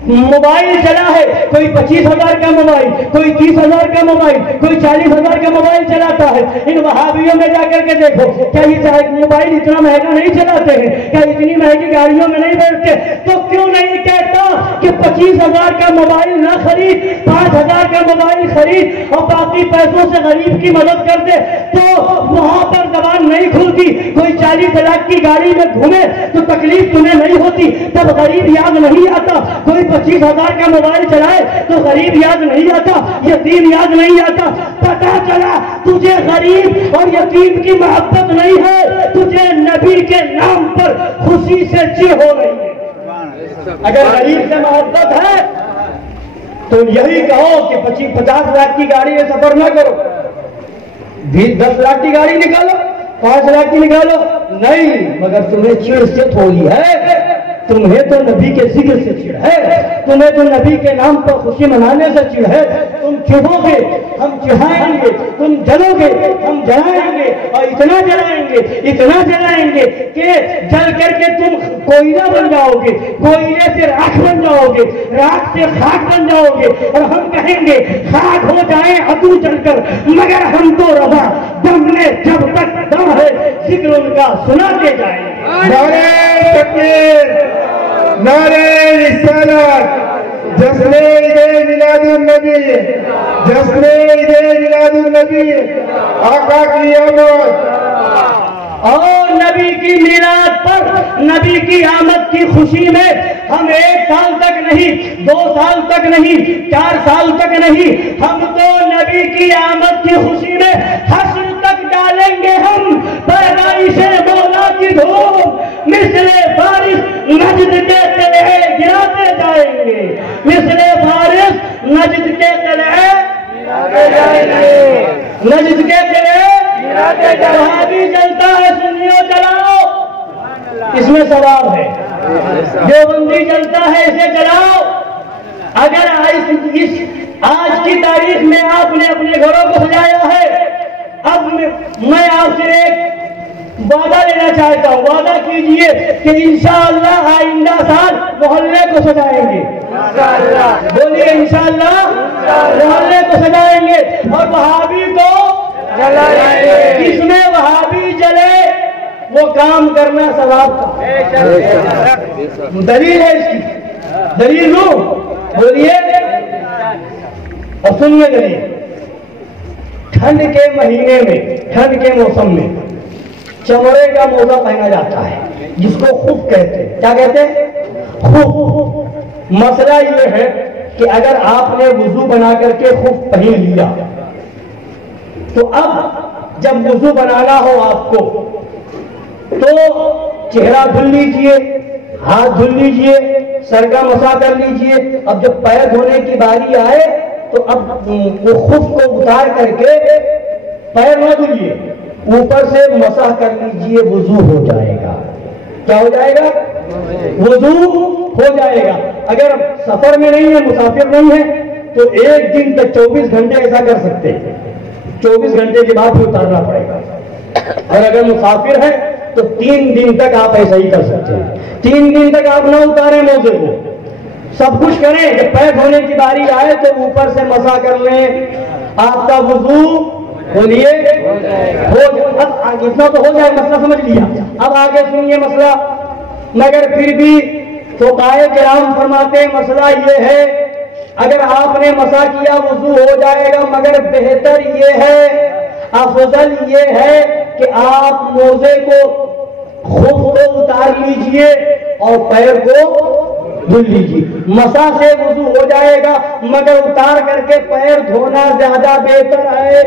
موبائل چلا ہے، کوئی 25,000 کا موبائل، کوئی 30,000 کا موبائل، کوئی 40,000 کا موبائل چلاتا ہے۔ ان وہابیوں میں جا کر کے دیکھو، کیا یہ موبائل اتنا مہنگا نہیں چلاتے ہیں؟ کیا اتنی مہنگی گاڑیوں میں نہیں بیٹھتے؟ تو کیوں نہیں کہتا کہ 25,000 کا موبائل نہ خرید، 5,000 کا موبائل خرید اور باقی پیسوں سے غریب کی مدد کر دے؟ تو وہاں پر زبان نہیں کھلتی۔ کوئی 40 لاکھ کی گاڑی میں گھومے تو تکلیف تمہیں نہیں ہوتی، تب غریب یاد نہیں آتا۔ کوئی 25,000 کا موبائل چلائے تو غریب یاد نہیں آتا، یتیم یاد نہیں آتا۔ پتا چلا تجھے غریب اور یتیم کی محبت نہیں ہے، تجھے نبی کے نام پر خوشی سے چڑ ہو رہی ہے۔ اگر غریب سے محبت ہے تو یہی کہو کہ 50 لاکھ کی گاڑی میں سفر نہ کرو، 10 لاکھ کی گاڑی نکالو، 5 لاکھ کی نکالو۔ نہیں، مگر تمہیں چڑ سے تھوڑی ہے، تمہیں تو نبی کے ذکر سے چڑ ہے، تمہیں تو نبی کے نام پر خوشی منانے سے چڑ ہے۔ تم چڑھو گے ہم چڑھائیں گے، تم جلو گے ہم جلائیں گے، اور اتنا جلائیں گے، اتنا جلائیں گے کہ جل کر کے تم کوئلہ بن جاؤ گے، کوئلے سے راکھ بن جاؤ گے، راکھ سے خاک بن جاؤ گے، اور ہم کہیں گے خاک ہو جائیں عدو جل کر، مگر ہم تو رضا، دم میں جب تک دم ہے ذکر ان کا سناتے جائیں گے۔ نعرہ تکبیر، نعرہ رسالت، جشن عید میلاد النبی، جشن عید میلاد النبی، آقا کی آمد اور نبی کی میلاد پر، نبی کی آمد کی خوشی میں ہم 1 سال تک نہیں، 2 سال تک نہیں، 4 سال تک نہیں، ہم تو نبی کی آمد کی خوشی میں حشر تک ڈالیں گے ہم پیدائش مولا کی دھوم، مثل فارس نجد کے قلعے گراتے جائیں گے، مثل فارس نجد کے قلعے گراتے جائیں گے، نجد کے قلعے وہابی جلتا ہے، سنیو جلاؤ، اس میں ثواب ہے۔ دیوبندی جلتا ہے، اسے جلاؤ۔ اگر آج کی تاریخ میں آپ نے اپنے گھروں کو سجایا ہے، اب میں آپ سے ایک وعدہ لینا چاہتا ہوں، وعدہ کیجئے کہ انشاءاللہ آئندہ سال محلے کو سجائیں گے، بولیے انشاءاللہ محلے کو سجائیں گے، اور وہابی کو جلائیں گے۔ جس میں وہابی جلے وہ کام کرنا ثواب کا دلیل ہے، اس کی دلیل لو، بولیے اور سنیے دلیل۔ ٹھنڈ کے مہینے میں، ٹھنڈ کے موسم میں چمڑے کا موزہ پہنا جاتا ہے، جس کو خف کہتے ہیں۔ کیا کہتے ہیں؟ خف، مسئلہ یہ ہے کہ اگر آپ نے وضو بنا کر کے خف پہن لیا تو اب جب وضو بنانا ہو آپ کو تو چہرہ دھل لیجئے، ہاتھ دھل لیجئے، سر کا مسح کر لیجئے. اب جب پیر دھونے کی باری آئے تو اب وہ خف کو اتار کر کے پیر نہ دھلیے، اوپر سے مسح کر لیجئے، وضو ہو جائے گا. کیا ہو جائے گا؟ وضو ہو جائے گا. اگر سفر میں نہیں ہے، مسافر نہیں ہے تو ایک دن تک 24 گھنٹے ایسا کر سکتے ہیں، 24 گھنٹے کے بعد بھی اتارنا پڑے گا. اور اگر مسافر ہے تو 3 دن تک آپ ایسا ہی کر سکتے ہیں. 3 دن تک آپ نہ اتاریں موزے کو، سب کچھ کریں. جب پیر دھونے کی باری آئے تو اوپر سے مسح کر لیں، آپ کا وضو بولیے اتنا تو ہو جائے. مسئلہ سمجھ لیا. اب آگے سنیے مسئلہ. مگر پھر بھی فقہائے کرام فرماتے ہیں مسئلہ یہ ہے اگر آپ نے مسح کیا وضو ہو جائے گا، مگر بہتر یہ ہے، افضل یہ ہے کہ آپ موزے کو خف کو اتار لیجئے اور پیر کو دھل لیجئے. مسح سے وضو ہو جائے گا مگر اتار کر کے پیر دھونا زیادہ بہتر ہے.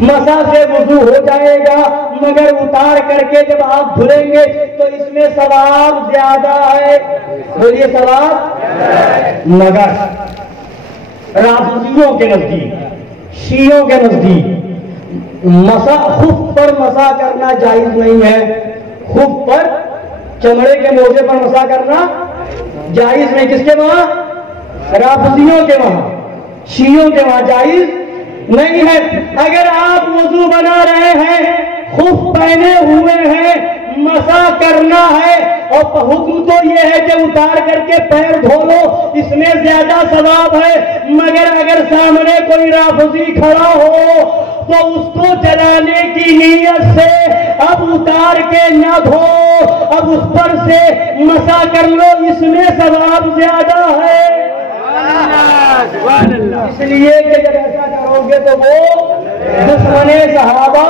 مسح سے وضو ہو جائے گا مگر اتار کر کے جب آپ دھلیں گے تو اس میں ثواب زیادہ ہے. بولیے ثواب. مگر رافضیوں کے نزدیک، شیعوں کے نزدیک مسح خف پر مسح کرنا جائز نہیں ہے. خف پر، چمڑے کے موزے پر مسح کرنا جائز نہیں. کس کے وہاں؟ رافضیوں کے وہاں. شیعوں کے وہاں جائز نہیں ہے. اگر آپ وضو بنا رہے ہیں، خف پہنے ہوئے ہیں، مسح کرنا ہے اور حکم تو یہ ہے کہ اتار کر کے پیر دھو لو، اس میں زیادہ ثواب ہے. مگر اگر سامنے کوئی رافضی کھڑا ہو تو اس کو جلانے کی نیت سے اب اتار کے نہ دھو، اب اس پر سے مسح کر لو، اس میں ثواب زیادہ ہے. اس لیے کہ جب ایسا کرو گے تو وہ دشمن صحابہ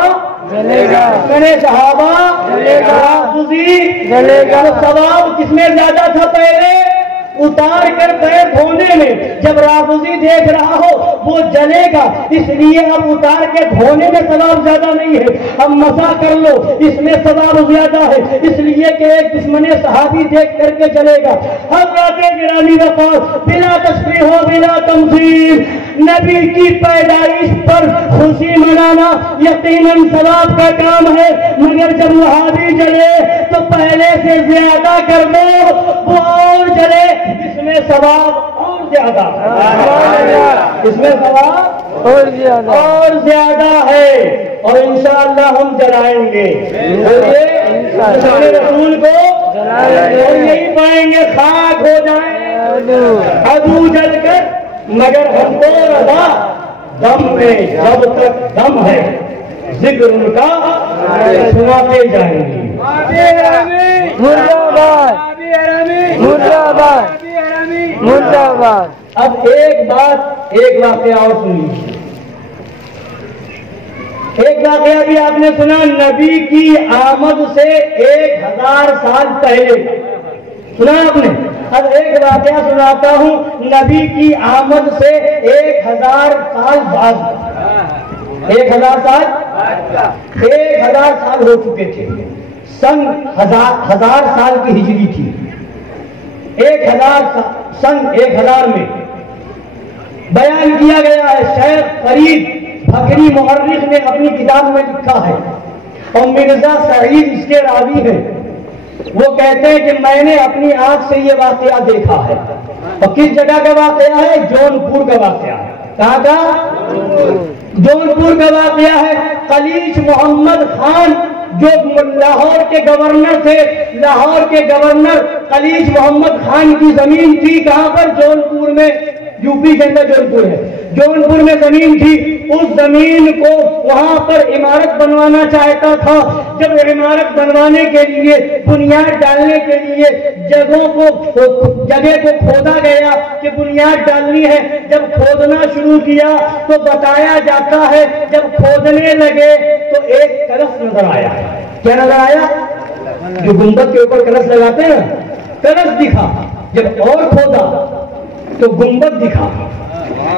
جلے گا، دشمن صحابہ جلے گا، رافضی جلے گا. ثواب کس میں زیادہ تھا؟ پہلے اتار کر پیر دھونے میں. جب رافضی دیکھ رہا ہو وہ جلے گا، اس لیے اب اتار کے دھونے میں ثواب زیادہ نہیں ہے، اب مسح کر لو، اس میں ثواب زیادہ ہے. اس لیے کہ ایک دشمن صحابی دیکھ کر کے جلے گا. حضرات گرامی وقار، بلا تشبیہ و بلا تمثیل، نبی کی پیدائش پر خوشی منانا یقیناً ثواب کا کام ہے. مگر جب وہابی جلے تو پہلے سے زیادہ کر دو، وہ اور جلے، اس میں ثواب اور زیادہ، اس میں ثواب اور زیادہ ہے. اور انشاءاللہ ہم جلائیں گے رسول کو، اور یہی پائیں گے خاک ہو جائیں ادو جل کر. مگر ہم کو رضا دم میں جب تک دم ہے ذکر ان کا سناتے جائیں گے. اب ایک واقعہ اور سن لیجیے. ایک واقعہ بھی آپ نے سنا نبی کی آمد سے 1000 سال پہلے. سنا آپ نے؟ اب ایک واقعہ سناتا ہوں نبی کی آمد سے 1000 سال بعد. 1000 سال ہو چکے تھے. سن 1000 سال کی ہجری تھی. 1000 میں بیان کیا گیا ہے. شیخ فرید بکری مؤرخ نے اپنی کتاب میں لکھا ہے اور مرزا سعید اس کے راوی ہیں. وہ کہتے ہیں کہ میں نے اپنی آنکھ سے یہ واقعہ دیکھا ہے. اور کس جگہ کا واقعہ ہے؟ جونپور کا واقعہ ہے. کہاں کا؟ جونپور کا واقعہ ہے. قلیج محمد خان جو لاہور کے گورنر تھے، لاہور کے گورنر قلیج محمد خان کی زمین تھی. کہاں پر؟ جونپور میں. یو پی کے اندر جونپور ہے. جونپور میں زمین تھی. اس زمین کو وہاں پر عمارت بنوانا چاہتا تھا. جب عمارت بنوانے کے لیے، بنیاد ڈالنے کے لیے جگہ کو کھودا گیا کہ بنیاد ڈالنی ہے. جب کھودنا شروع کیا تو بتایا جاتا ہے جب کھودنے لگے تو ایک کلش نظر آیا. کیا نظر آیا؟ جو گنبد کے اوپر کلش لگاتے ہیں کلش دکھا، جب اور کھودا تو گنبد دکھا،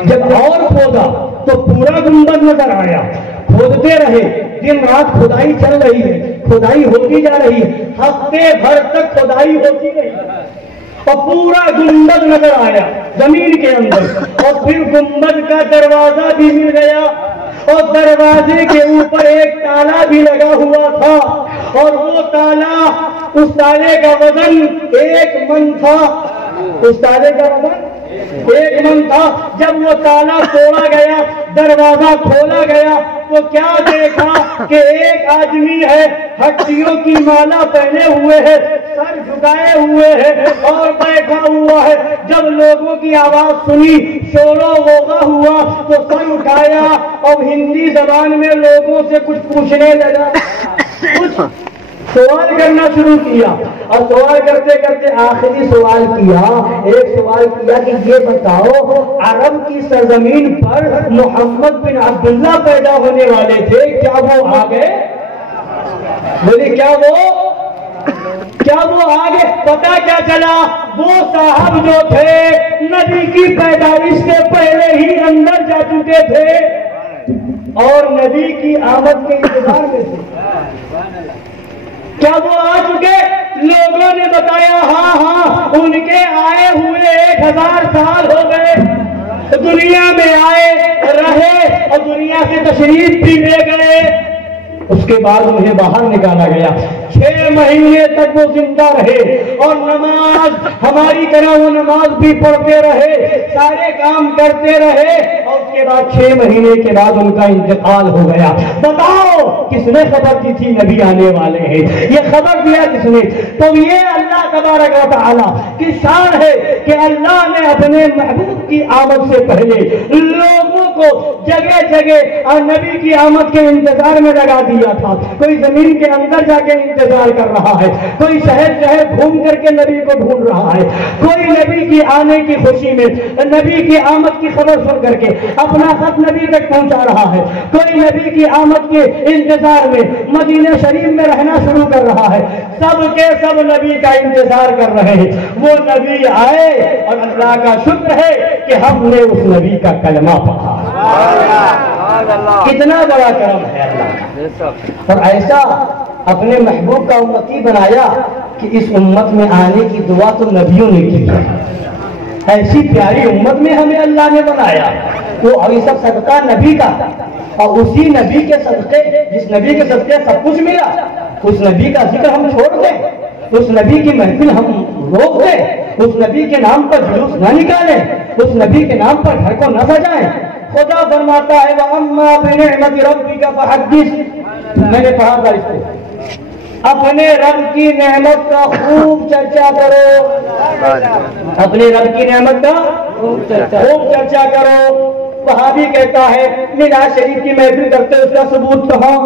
جب اور کھودا تو پورا گنبد نظر آیا۔ کھودتے رہے، دن رات کھدائی چل رہی ہے، کھدائی ہوتی جا رہی ہے، ہفتے بھر تک کھدائی ہوتی رہی اور پورا گنبد نظر آیا زمین کے اندر، اور پھر گنبد کا دروازہ بھی مل گیا، اور دروازے کے اوپر ایک تالا بھی لگا ہوا تھا، اور وہ تالا، اس تالے کا وزن 1 من تھا، اس تالے کا وزن 1 من تھا۔ جب وہ تالا توڑا گیا، دروازہ کھولا گیا، تو کیا دیکھا کہ ایک آدمی ہے، ہڈیوں کی مالا پہنے ہوئے ہے، سر جھکائے ہوئے ہے اور بیٹھا ہوا ہے۔ جب لوگوں کی آواز سنی، شور و غوغا ہوا، تو سر اٹھایا اور ہندی زبان میں لوگوں سے کچھ پوچھنے لگا، کچھ سوال کرنا شروع کیا، اور سوال کرتے کرتے آخری سوال کیا، ایک سوال کیا کہ یہ بتاؤ، عرب کی سرزمین پر محمد بن عبداللہ پیدا ہونے والے تھے، کیا وہ آ گئے؟ بولے کیا وہ آ گئے؟ پتا کیا چلا؟ وہ صاحب جو تھے نبی کی پیدائش سے پہلے ہی اندر جا چکے تھے اور نبی کی آمد کے انتظار میں تھے۔ کیا وہ آ چکے؟ لوگوں نے بتایا ہاں، ان کے آئے ہوئے 1000 سال ہو گئے، دنیا میں آئے رہے اور دنیا سے تشریف بھی لے گئے۔ اس کے بعد انہیں باہر نکالا گیا، 6 مہینے تک وہ زندہ رہے اور نماز ہماری طرح وہ نماز بھی پڑھتے رہے، سارے کام کرتے رہے، اور اس کے بعد 6 مہینے کے بعد ان کا انتقال ہو گیا۔ بتاؤ کس نے خبر دی تھی نبی آنے والے ہیں؟ یہ خبر دیا کس نے؟ تو یہ اللہ تبارک و تعالیٰ کی شان ہے کہ اللہ نے اپنے محبوب کی آمد سے پہلے لوگوں کو جگہ جگہ اور نبی کی آمد کے انتظار میں لگا دیا تھا۔ کوئی زمین کے اندر جا کے انتظار کر رہا ہے، کوئی شہر شہر گھوم کر کے نبی کو ڈھونڈ رہا ہے، کوئی نبی کی آنے کی خوشی میں نبی کی آمد کی خبر سن کر کے اپنا خط نبی تک پہنچا رہا ہے، کوئی نبی کی آمد کے انتظار میں مدینہ شریف میں رہنا شروع کر رہا ہے۔ سب کے سب نبی کا انتظار کر رہے ہیں، وہ نبی آئے اور اللہ کا شکر ہے کہ ہم نے اس نبی کا کلمہ پڑھا۔ کتنا بڑا کرم ہے اللہ کا، اور ایسا اپنے محبوب کا امتی بنایا کہ اس امت میں آنے کی دعا تو نبیوں نے کی ہے۔ ایسی پیاری امت میں ہمیں اللہ نے بنایا، تو ابھی سب صدقہ نبی کا، اور اسی نبی کے صدقے، جس نبی کے صدقے سب کچھ ملا، اس نبی کا ذکر ہم چھوڑ دیں، اس نبی کی محفل ہم روک دیں، اس نبی کے نام پر جلوس نہ نکالیں، اس نبی کے نام پر گھر کو نہ سجائیں۔ خدا فرماتا ہے وَأَمَّا بِنِعْمَةِ رَبِّكَ فَحَدِّثْ، میں نے پڑھا تھا اس کو، اپنے رب کی نعمت کا خوب چرچا کرو، اپنے رب کی نعمت کا خوب چرچا کرو۔ وہابی کہتا ہے میلاد شریف کی محفل کرتے اس کا ثبوت کہاں؟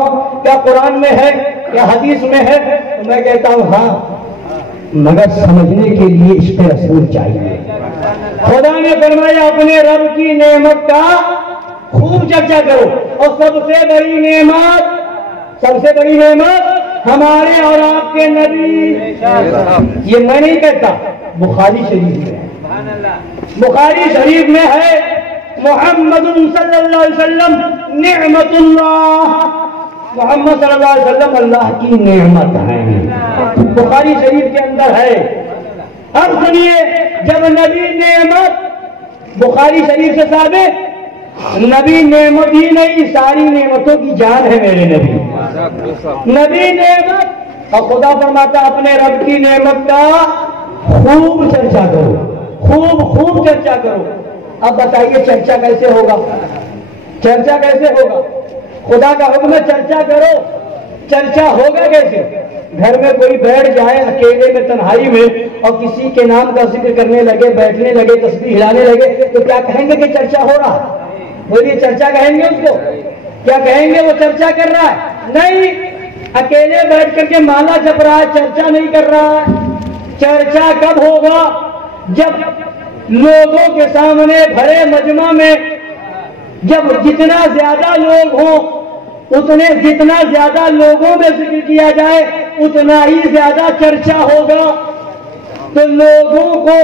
کیا قرآن میں ہے؟ کیا حدیث میں ہے؟ تو میں کہتا ہوں ہاں، مگر سمجھنے کے لیے اس پہ اصول چاہیے۔ خدا نے فرمایا اپنے رب کی نعمت کا خوب چرچا کرو، اور سب سے بڑی نعمت ہمارے اور آپ کے نبی، یہ میں نہیں کہتا، بخاری شریف میں ہے، بخاری شریف میں ہے محمد صلی اللہ علیہ وسلم نعمت اللہ، محمد صلی اللہ علیہ وسلم اللہ کی نعمت ہے، بخاری شریف کے اندر ہے۔ اب سنیے، جب نبی نعمت بخاری شریف سے ثابت، نبی نعمت ہی نہیں ساری نعمتوں کی جان ہے میرے نبی، نبی نعمت، اور خدا فرماتا اپنے رب کی نعمت کا خوب چرچا کرو، خوب چرچا کرو۔ اب بتائیے چرچا کیسے ہوگا؟ چرچا کیسے ہوگا؟ خدا کا حکم ہے چرچا کرو، چرچا ہوگا کیسے؟ گھر میں کوئی بیٹھ جائے اکیلے میں تنہائی میں اور کسی کے نام کا ذکر کرنے لگے، بیٹھنے لگے، تسبیح ہلانے لگے، تو کیا کہیں گے کہ چرچا ہو رہا؟ بولیے چرچا کہیں گے اس کو؟ کیا کہیں گے وہ چرچا کر رہا ہے؟ نہیں، اکیلے بیٹھ کر کے مالا جپ رہا ہے، چرچا نہیں کر رہا ہے۔ چرچا کب ہوگا؟ جب لوگوں کے سامنے بھرے مجمع میں، جب جتنا زیادہ لوگ ہوں جتنا زیادہ لوگوں میں ذکر کیا جائے اتنا ہی زیادہ چرچا ہوگا۔ تو لوگوں کو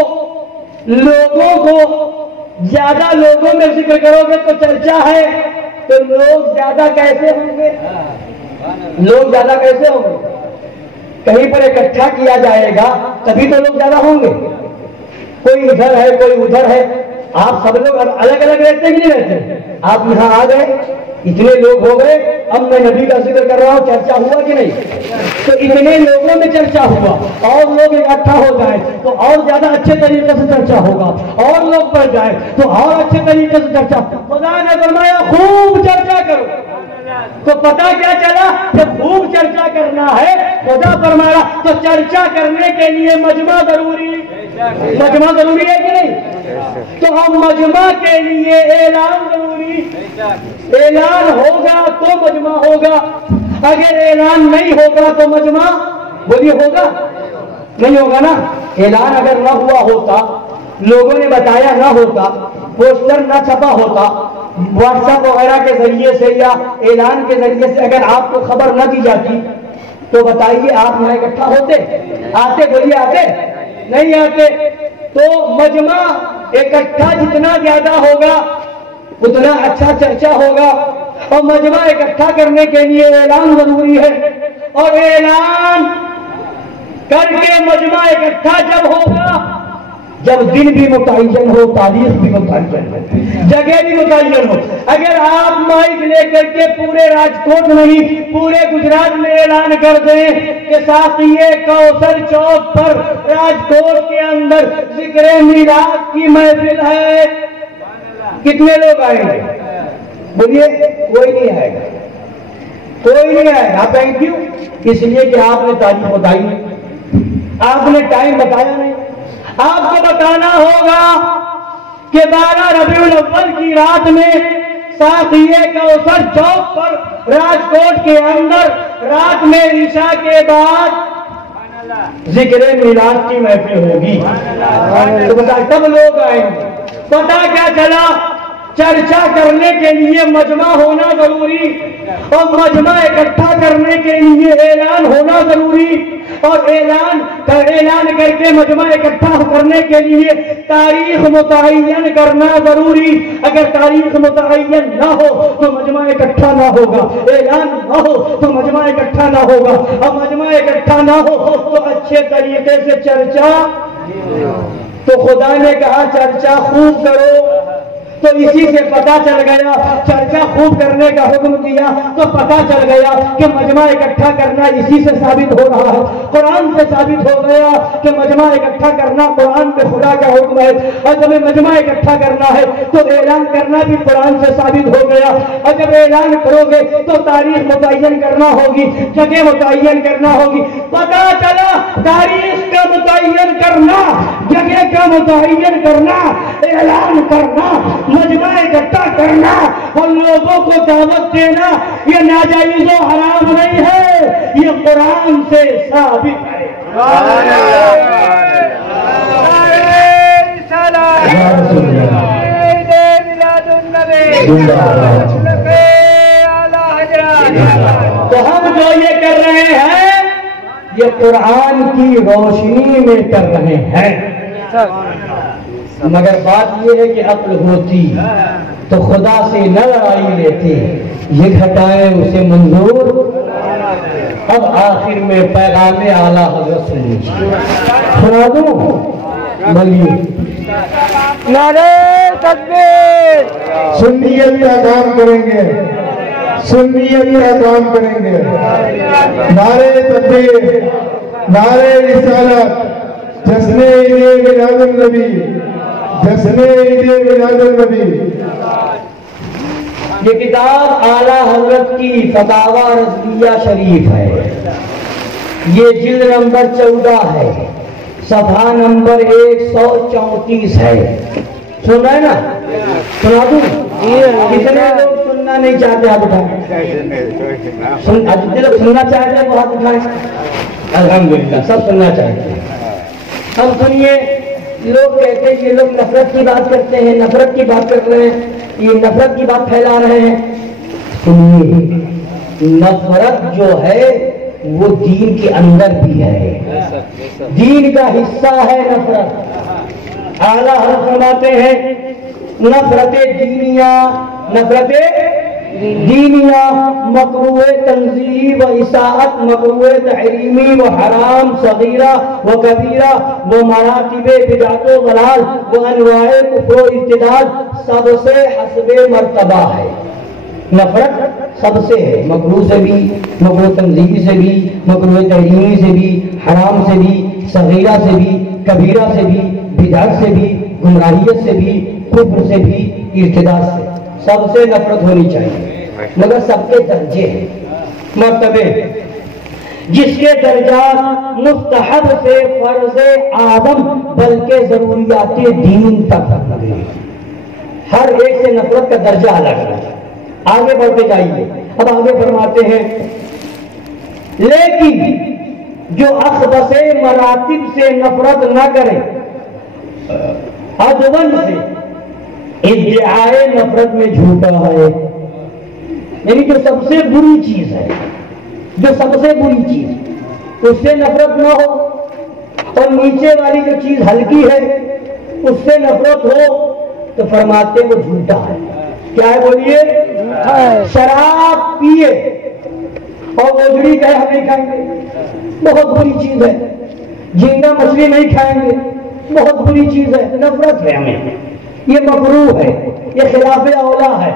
زیادہ لوگوں میں ذکر کرو گے تو چرچا ہے، تو لوگ زیادہ کیسے ہوں گے؟ کہیں پر اکٹھا کیا جائے گا تبھی تو لوگ زیادہ ہوں گے. کوئی ادھر ہے کوئی ادھر ہے، آپ سب لوگ الگ الگ رہتے کہ نہیں رہتے؟ آپ یہاں آ گئے، اتنے لوگ ہو گئے، اب میں نبی کا ذکر کر رہا ہوں، چرچا ہوا کہ نہیں؟ تو اتنے لوگوں میں چرچا ہوا، اور لوگ اکٹھا ہو جائے تو اور زیادہ اچھے طریقے سے چرچا ہوگا، اور لوگ بڑھ جائے تو اور اچھے طریقے سے چرچا. خدا نے فرمایا خوب چرچا کرو. تو پتا کیا چلا کہ خوب چرچا کرنا ہے. خدا فرمایا تو چرچا کرنے کے لیے مجمع ضروری ہے کہ نہیں؟ تو ہم مجمع کے لیے اعلان ضروری. اعلان ہوگا تو مجمع ہوگا، اگر اعلان نہیں ہوگا تو مجمع بولیے ہوگا نہیں ہوگا نا. اعلان اگر نہ ہوا ہوتا، لوگوں نے بتایا نہ ہوتا، پوسٹر نہ چھپا ہوتا، واٹس ایپ وغیرہ کے ذریعے سے یا اعلان کے ذریعے سے اگر آپ کو خبر نہ دی جاتی تو بتائیے آپ یہاں اکٹھا ہوتے؟ آتے؟ بولیے آتے؟ نہیں آتے. تو مجمع اکٹھا جتنا زیادہ ہوگا اتنا اچھا چرچا ہوگا. اور مجمع اکٹھا کرنے کے لیے اعلان ضروری ہے، اور اعلان کر کے مجمع اکٹھا جب ہوگا جب دن بھی متعین ہو، تاریخ بھی متعین ہو، جگہ بھی متعین ہو. اگر آپ مائک لے کر کے پورے راجکوٹ نہیں پورے گجرات میں اعلان کر دیں کہ ساقیے کوثر چوک پر راجکوٹ کے اندر ذکر میلاد کی محفل ہے، کتنے لوگ آئیں گے؟ بولیے کوئی نہیں آئے گا. آپ آئیں کیوں؟ اس لیے کہ آپ نے تاریخ بتائی نہیں، آپ نے ٹائم بتایا نہیں. آپ کو بتانا ہوگا کہ 12 ربیع الاول کی رات میں ساقیے کوثر چوک پر راجکوٹ کے اندر رات میں عشاء کے بعد ذکر میلاد کی محفل ہوگی. تو بتا تب لوگ آئیں گے. پتا کیا چلا؟ چرچا کرنے کے لیے مجمع ہونا ضروری، اور مجمع اکٹھا کرنے کے لیے اعلان ہونا ضروری، اور اعلان کر کے مجمع اکٹھا کرنے کے لیے تاریخ متعین کرنا ضروری. اگر تاریخ متعین نہ ہو تو مجمع اکٹھا نہ ہوگا، اعلان نہ ہو تو مجمع اکٹھا نہ ہوگا، اور مجمع اکٹھا نہ ہو تو اچھے طریقے سے چرچا. تو خدا نے کہا چرچا خوب کرو، تو اسی سے پتا چل گیا، چرچا خوب کرنے کا حکم دیا تو پتا چل گیا کہ مجمع اکٹھا کرنا اسی سے ثابت ہو رہا ہے. قرآن سے ثابت ہو گیا کہ مجمع اکٹھا کرنا قرآن میں خدا کا حکم ہے، اور جب مجمع اکٹھا کرنا ہے تو اعلان کرنا بھی قرآن سے ثابت ہو گیا. اور جب اعلان کرو گے تو تاریخ متعین کرنا ہوگی، جگہ متعین کرنا ہوگی. پتا چلا تاریخ کا متعین کرنا، جگہ کا متعین کرنا، اعلان کرنا، مجمع اکٹھا کرنا اور لوگوں کو دعوت دینا یہ ناجائز و حرام نہیں ہے، یہ قرآن سے ثابت ہے. تو ہم جو یہ کر رہے ہیں یہ قرآن کی روشنی میں کر رہے ہیں. مگر بات یہ ہے کہ عقل ہوتی تو خدا سے نہ لڑائی لیتے، یہ گھٹائیں اسے منظور. اب آخر میں پیغام اعلیٰ حضرت سنا دوں. بولیے نعرہ تکبیر. سنیت کا کام کریں گے، سنیت کا کام کریں گے. نعرہ تکبیر، نعرہ رسالت، جشن عید میلاد النبی، جشن عید میلاد النبی. یہ کتاب اعلیٰ حضرت کی فتاوی رضویہ شریف ہے. یہ جلد نمبر 14 ہے، صفحہ نمبر 134 ہے. سن رہے نا؟ سنا دوں؟ کتنے لوگ سننا نہیں چاہتے ہاتھ اٹھائیں؟ جتنے لوگ سننا چاہتے ہیں وہ ہاتھ اٹھائیں. الحمدللہ سب سننا چاہتے ہیں. ہم سنیے. لوگ کہتے ہیں یہ لوگ نفرت کی بات کرتے ہیں، نفرت کی بات کر رہے ہیں، یہ نفرت کی بات پھیلا رہے ہیں. سنیے، نفرت جو ہے وہ دین کے اندر بھی ہے، دین کا حصہ ہے نفرت۔ اعلیٰ حضرت فرماتے ہیں نفرت دینیا مکروہ تنزیہی و اساءت، مکروہ تحریمی و حرام صغیرہ و کبیرہ و مراتب بدعت و ضلال و انواع کفر و ارتداد، سب سے حسب مرتبہ ہے۔ نفرت سب سے ہے، مکروہ سے بھی، مکروہ تنزیہی سے بھی، مکروہ تحریمی سے بھی، حرام سے بھی، صغیرہ سے بھی، کبیرہ سے بھی، بدعت سے بھی، گمراہیت سے بھی، کفر سے بھی، ارتداد سے، سب سے نفرت ہونی چاہیے، مگر سب کے درجے ہیں، مرتبے، جس کے درجات مستحب سے فرض اعظم بلکہ ضروریات دین تک ہیں۔ ہر ایک سے نفرت کا درجہ الگ ہے۔ آگے بڑھتے جائیے، اب آگے فرماتے ہیں لیکن جو اخبث مراتب سے نفرت نہ کرے، ادون سے ادعائے نفرت میں جھوٹا ہے، یعنی جو سب سے بری چیز ہے، جو سب سے بری چیز اس سے نفرت نہ ہو، اور نیچے والی جو چیز ہلکی ہے اس سے نفرت ہو، تو فرماتے وہ جھوٹا ہے۔ کیا ہے بولیے؟ شراب پیے اور اوجڑی کہے ہم نہیں کھائیں گے، بہت بری چیز ہے۔ جھینگا مچھلی نہیں کھائیں گے، بہت بری چیز ہے، نفرت ہے ہمیں، یہ مکروہ ہے، یہ خلاف اولا ہے،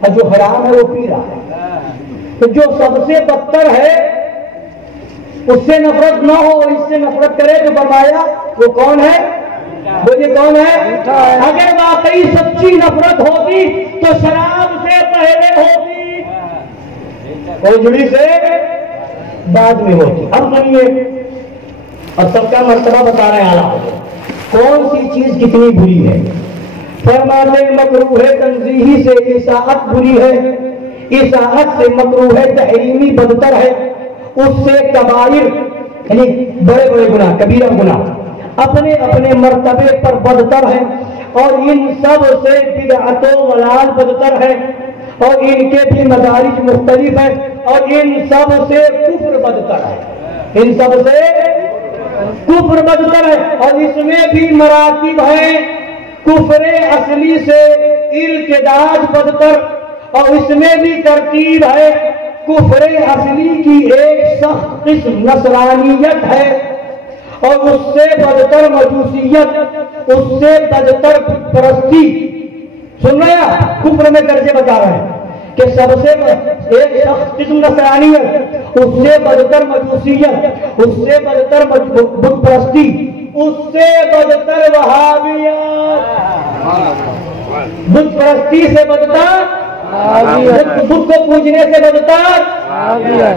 اور جو حرام ہے وہ پی رہا ہے۔ تو جو سب سے بدتر ہے اس سے نفرت نہ ہو، اس سے نفرت کرے تو فرمایا وہ کون ہے؟ بولیے کون ہے؟ اگر واقعی سچی نفرت ہوتی تو شراب سے پہلے ہوتی، اوجڑی سے بعد میں ہوتی۔ اب سنیے، اور سب کا مرتبہ بتا رہے ہیں اعلیٰ، کون سی چیز کتنی بری ہے۔ فرماتے مکروہ تنزیہی سے اساءت بری ہے، اساءت سے مکروہ تحریمی بدتر ہے، اس سے کبائر یعنی بڑے بڑے گناہ، کبیرہ گناہ اپنے اپنے مرتبے پر بدتر ہے، اور ان سب سے بدعت و ضلال بدتر ہے، اور ان کے بھی مدارج مختلف ہیں، اور ان سب سے کفر بدتر ہے، ان سب سے کفر بدتر ہے، اور اس میں بھی مراتب ہیں، کفر اصلی سے ارتداد بدتر، اور اس میں بھی ترتیب ہے، کفر اصلی کی ایک سخت قسم نصرانیت ہے، اور اس سے بدتر مجوسیت، اس سے بدتر بت پرستی۔ سن رہے ہیں؟ کفر میں درجے بتا رہے ہیں کہ سب سے ایک سخت قسم نصرانیت، اس سے بدتر مجوسیت، اس سے بدتر بت پرستی، اس سے بدتر وہابیت، بت پرستی سے بدتر، بت کو پوجنے سے بدتر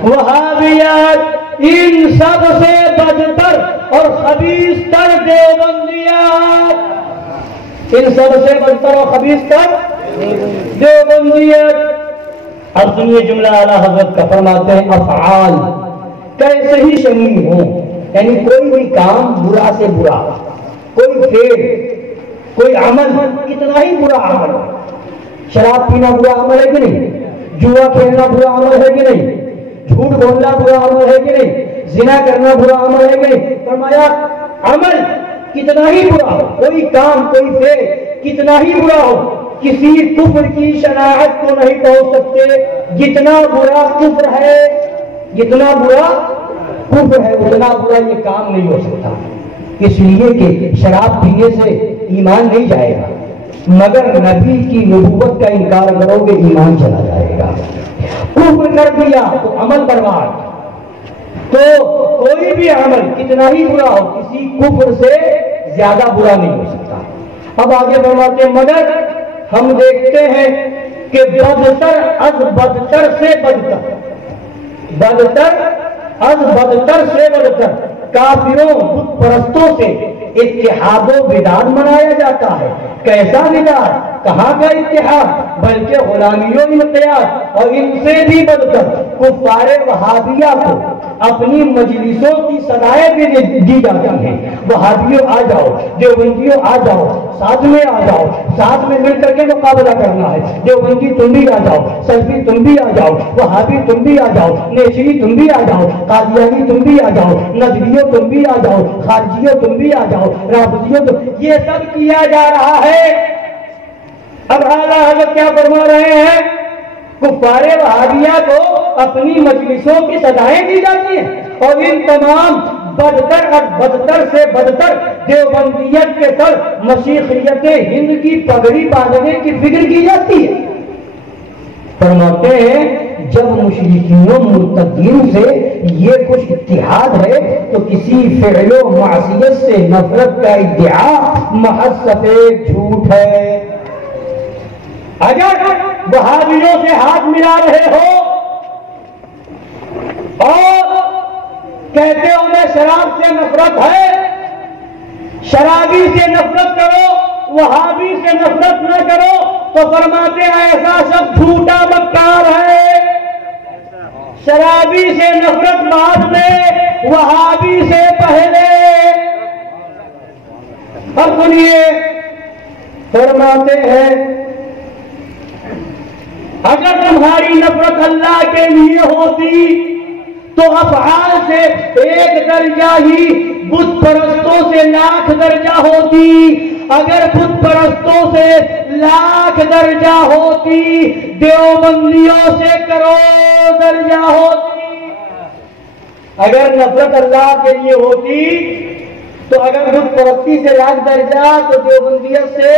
وہابیت، ان سب سے بدتر اور خبیث تر دیوبندیت، ان سب سے بدتر اور خبیث تر دیوبندیت۔ اب سنیے جملہ اعلیٰ حضرت کا، فرماتے ہیں افعال کیسے ہی شنیع ہوں، یعنی کوئی بھی کام برا سے برا، کوئی فعل، کوئی عمل کتنا ہی برا عمل، شراب پینا برا عمل ہے کہ نہیں، جوا کھیلنا برا عمل ہے کہ نہیں، جھوٹ بولنا برا عمل ہے کہ نہیں، زنا کرنا برا عمل ہے کہ نہیں، فرمایا عمل کتنا ہی برا ہو، کوئی کام، کوئی فعل کتنا ہی برا ہو، کسی کفر کی شناعت کو نہیں پہنچ سکتے، جتنا برا کفر ہے، جتنا برا کفر ہے اتنا برا یہ کام نہیں ہو سکتا، اس لیے کہ شراب پینے سے ایمان نہیں جائے گا، مگر نبی کی نبوت کا انکار کرو گے ایمان چلا جائے گا، کفر کر دیا تو عمل برباد، تو کوئی بھی عمل کتنا ہی برا ہو کسی کفر سے زیادہ برا نہیں ہو سکتا۔ اب آگے فرماتے ہیں مگر ہم دیکھتے ہیں کہ بدتر از بدتر سے بدتر، بدتر از بدتر سے بدتر کافروں بت پرستوں سے اتحاد و وداد منایا جاتا ہے۔ کیسا وداد؟ کہاں کا اتحاد؟ بلکہ غلامی و انقیاد، اور ان سے بھی بدتر کفار وہابیہ کو اپنی مجلسوں کی صدائیں بھی دی جاتی ہیں. وہابیوں آ جاؤ، دیوبندیوں آ جاؤ، ساتھ میں آ جاؤ، ساتھ میں مل کر کے مقابلہ کرنا ہے. دیوبندی تم بھی آ جاؤ، سلفی تم بھی آ جاؤ، وہابی تم بھی آ جاؤ، نیچری تم بھی آ جاؤ، قادیانی تم بھی آ جاؤ، نجدیوں تم بھی آ جاؤ، خارجیوں تم بھی آ جاؤ، رافضیوں یہ سب کیا جا رہا ہے. اب اعلیٰ حضرت کیا فرما رہے ہیں؟ کفار وہابیہ کو اپنی مجلسوں کی صدائیں دی جاتی ہیں اور ان تمام بدتر اور بدتر سے بدتر دیوبندیت کے سر مشیخیت ہند کی پگڑی باندھنے کی فکر کی جاتی ہے. فرماتے ہیں جب مشرکین و مرتدین سے یہ کچھ اتحاد ہے تو کسی فعل و معصیت سے نفرت کا ادعا محض سفید جھوٹ ہے. اگر وہابیوں سے ہاتھ ملا رہے ہو اور کہتے ہو میں شراب سے نفرت ہے، شرابی سے نفرت کرو، وہابی سے نفرت نہ کرو، تو فرماتے ہیں ایسا سب جھوٹا مکار ہے. شرابی سے نفرت بعد میں، وہابی سے پہلے. اور سنیے فرماتے ہیں اگر تمہاری نفرت اللہ کے لیے ہوتی تو افعال سے ایک درجہ ہی بت پرستوں سے لاکھ درجہ ہوتی. اگر بت پرستوں سے لاکھ درجہ ہوتی، دیوبندیوں سے کروڑ درجہ ہوتی. اگر نفرت اللہ کے لیے ہوتی تو اگر بت پرستی سے لاکھ درجہ تو دیوبندیت سے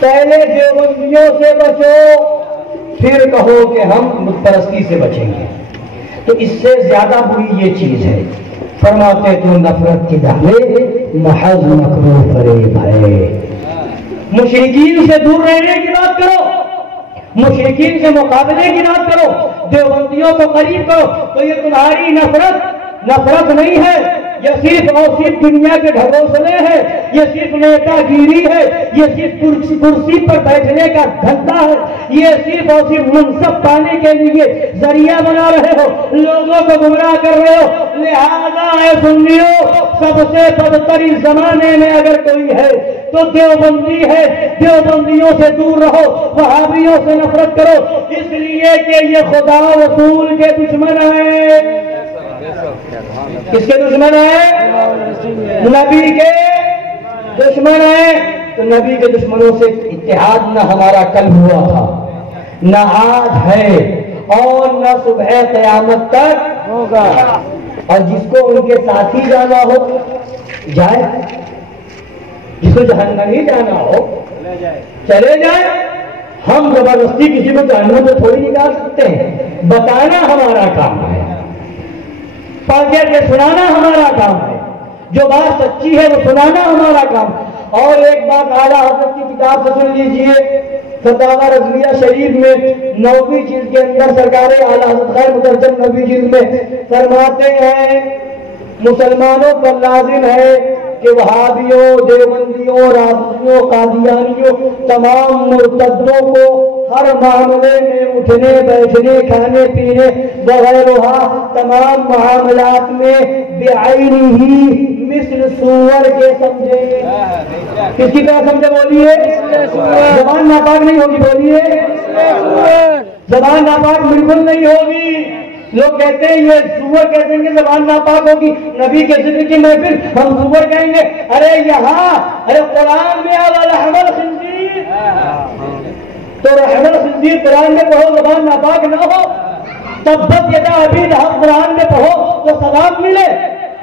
پہلے دیوبندیوں سے بچو، پھر کہو کہ ہم بت پرستی سے بچیں گے. تو اس سے زیادہ بری یہ چیز ہے. فرماتے تو نفرت کی دہلے محض مکر و فریب ہے. مشرکین سے دور رہنے کی بات کرو، مشرکین سے مقابلے کی بات کرو، دیوبندیوں کو قریب کرو، تو یہ تمہاری نفرت نہیں ہے، یہ صرف اور صرف دنیا کے ڈھکوسلے ہیں، یہ صرف نیتا گیری ہے، یہ صرف کرسی پر بیٹھنے کا دھندا ہے، یہ صرف اور صرف منصب پانے کے لیے ذریعہ بنا رہے ہو، لوگوں کو گمراہ کر رہے ہو. لہذا اے سنیو، سب سے بدتر اس زمانے میں اگر کوئی ہے تو دیوبندی ہے. دیوبندیوں سے دور رہو، وہابیوں سے نفرت کرو، اس لیے کہ یہ خدا و رسول کے دشمن ہیں. کس کے دشمن ہیں؟ نبی کے دشمن ہیں. تو نبی کے دشمنوں سے اتحاد نہ ہمارا کل ہوا تھا، نہ آج ہے، اور نہ صبح قیامت تک ہوگا. اور جس کو ان کے ساتھی جانا ہو جائے، جس کو جہنم ہی جانا ہو چلے جائے. ہم زبردستی کسی کو جہنم سے تھوڑی نکال سکتے ہیں. بتانا ہمارا کام ہے، پڑھ کے سنانا ہمارا کام ہے، جو بات سچی ہے وہ سنانا ہمارا کام. اور ایک بات اعلیٰ حضرت کی کتاب سے سن لیجئے، فتاوی رضویہ شریف میں 9ویں جلد کے اندر سرکار اعلیٰ حضرت غیر مترجم 9ویں جلد میں فرماتے ہیں مسلمانوں پر لازم ہے کہ وہابیوں، دیوبندیوں، رافضیوں، قادیانیوں، تمام مرتدوں کو ہر معاملے میں اٹھنے بیٹھنے کھانے پینے وغیرہ تمام معاملات میں بعینہ مثل سور کے سمجھے. کس کی طرح سمجھے؟ بولیے. زبان ناپاک نہیں ہوگی، بولیے. زبان ناپاک بالکل نہیں ہوگی. لوگ کہتے ہیں یہ سور کہتے ہیں کہ زبان ناپاک ہوگی، نبی کے ذکر کی محفل ہم سور کہیں گے. ارے یہاں قرآن میں لحم الخنزیر، تو رحم الخنزیر قرآن میں پڑھو، زبان ناپاک نہ ہو. تبت یدا ابی لہب قرآن میں پڑھو تو ثواب ملے،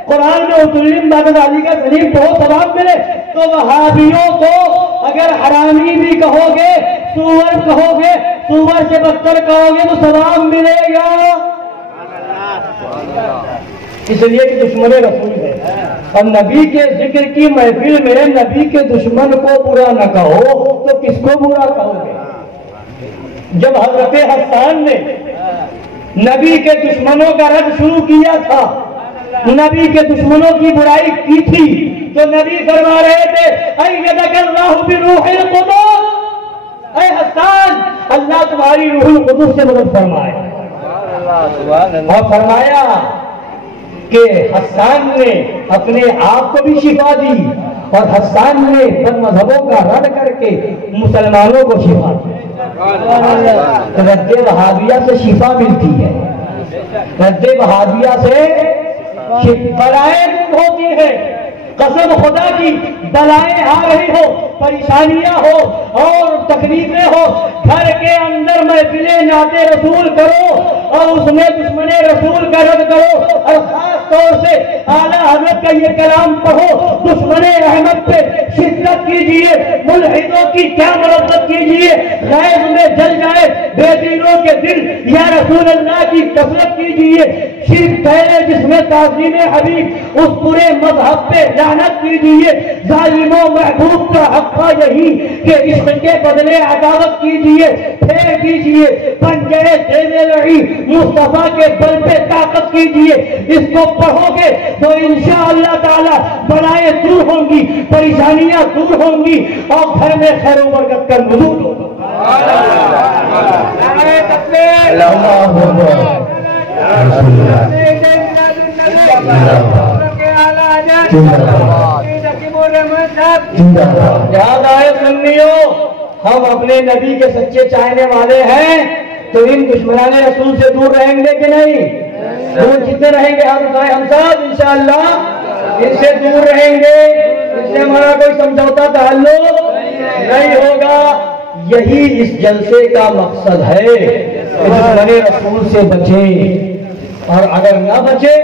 قرآن میں اتلیم بعد علی کا سلیم پڑھو ثواب ملے. تو وہابیوں کو اگر حرامی بھی کہو گے، سور کہو گے، سور سے بدتر کہو گے تو ثواب ملے گا. اس لیے کہ دشمن رسول ہے. اور نبی کے ذکر کی محفل میں نبی کے دشمن کو برا نہ کہو تو کس کو برا کہو گے؟ جب حضرت حسان نے نبی کے دشمنوں کا رد شروع کیا تھا، نبی کے دشمنوں کی برائی کی تھی، تو نبی فرما رہے تھے ایدک اللہ بروح القدس، اے حسان اللہ تمہاری روح القدس سے مدد فرمائے. اور فرمایا کہ حسان نے اپنے آپ کو بھی شفا دی اور حسان نے بد مذہبوں کا رد کر کے مسلمانوں کو شفا دی. رد وہابیہ سے شفا ملتی ہے, رد وہابیہ سے بلائیں دور ہوتی ہے. قسم خدا کی بلائیں آ رہی ہو, پریشانیاں ہو اور تکلیفیں ہو, گھر کے اندر محفلیں نعت رسول کرو اور اس میں دشمن رسول کا رد کرو اور خاص طور سے اعلیٰ حضرت کا یہ کلام پڑھو, دشمن احمد پہ شدت کیجیے, ملحدوں کی کیا مربت کیجیے, غیظ میں جل جائے بے دینوں کے دل, یا رسول اللہ کی کثرت کیجیے, شرک پہلے جس میں تعظیم حبیب اس پورے مذہب پہ لعنت کیجیے, ظالموں محبوب کا حق یہی کہ عشق کے بدلے عداوت کیجیے, پھیر دیجیے, پنجے دینے لڑی مصطفیٰ کے بل پہ طاقت کیجیے. اس کو پڑھو گے تو انشاءاللہ تعالی بلائیں دور ہوں گی, پریشانیاں دور ہوں گی اور گھر میں خیر و برکت کا نزول ہوگا. یاد آئے سنیو, ہم اپنے نبی کے سچے چاہنے والے ہیں تو ان دشمنان رسول سے دور رہیں گے کہ نہیں؟ دور کتنے رہیں گے؟ ہم سب انشاءاللہ ان سے دور رہیں گے, ان سے ہمارا کوئی سمجھوتا تعلق نہیں ہوگا. یہی اس جلسے کا مقصد ہے کہ دشمن رسول سے بچیں, اور اگر نہ بچے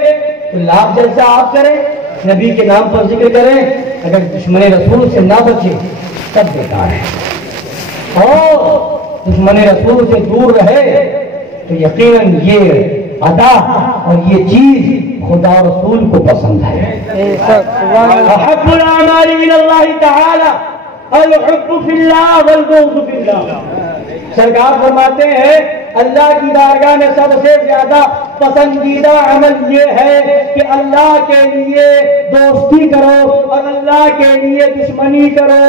تو لاکھ جلسہ آپ کریں, نبی کے نام پر ذکر کریں, اگر دشمن رسول سے نہ بچے تب بیکار ہے. اور دشمن رسول سے دور رہے تو یقیناً یہ عطا اور یہ چیز خدا رسول کو پسند ہے. احب الاعمال الى اللہ تعالی الحب فی اللہ والبغض فی اللہ. سرکار فرماتے ہیں اللہ کی بارگاہ میں سب سے زیادہ پسندیدہ عمل یہ ہے کہ اللہ کے لیے دوستی کرو اور اللہ کے لیے دشمنی کرو.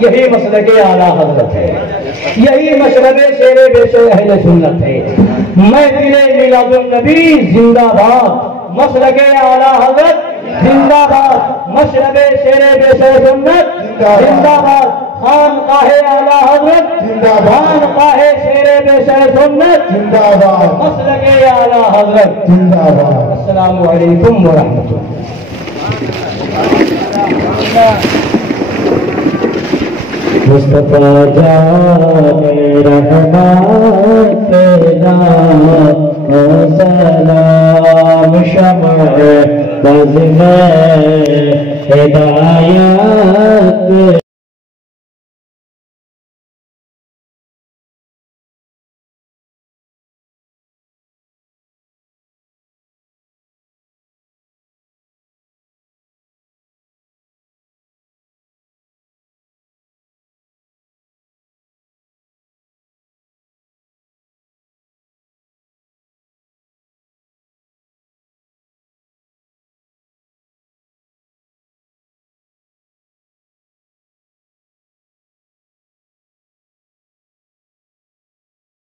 یہی مسلک اعلیٰ حضرت ہے, یہی مشرب شیر بے شیر اہل سنت ہے. محفل میلاد النبی زندہ باد, مسلک اعلیٰ حضرت زندہ باد, مشرب شیر بے شیر سنت زندہ باد, خانقاہ اعلیٰ حضرت زندہ باد, خانقاہ شیر بے شیر سنت زندہ باد, مسلک اعلیٰ حضرت زندہ باد. السلام علیکم ورحمۃ اللہ. مصطفیٰ جان رحمان تیرا سلام, شمع بز میں ہدایت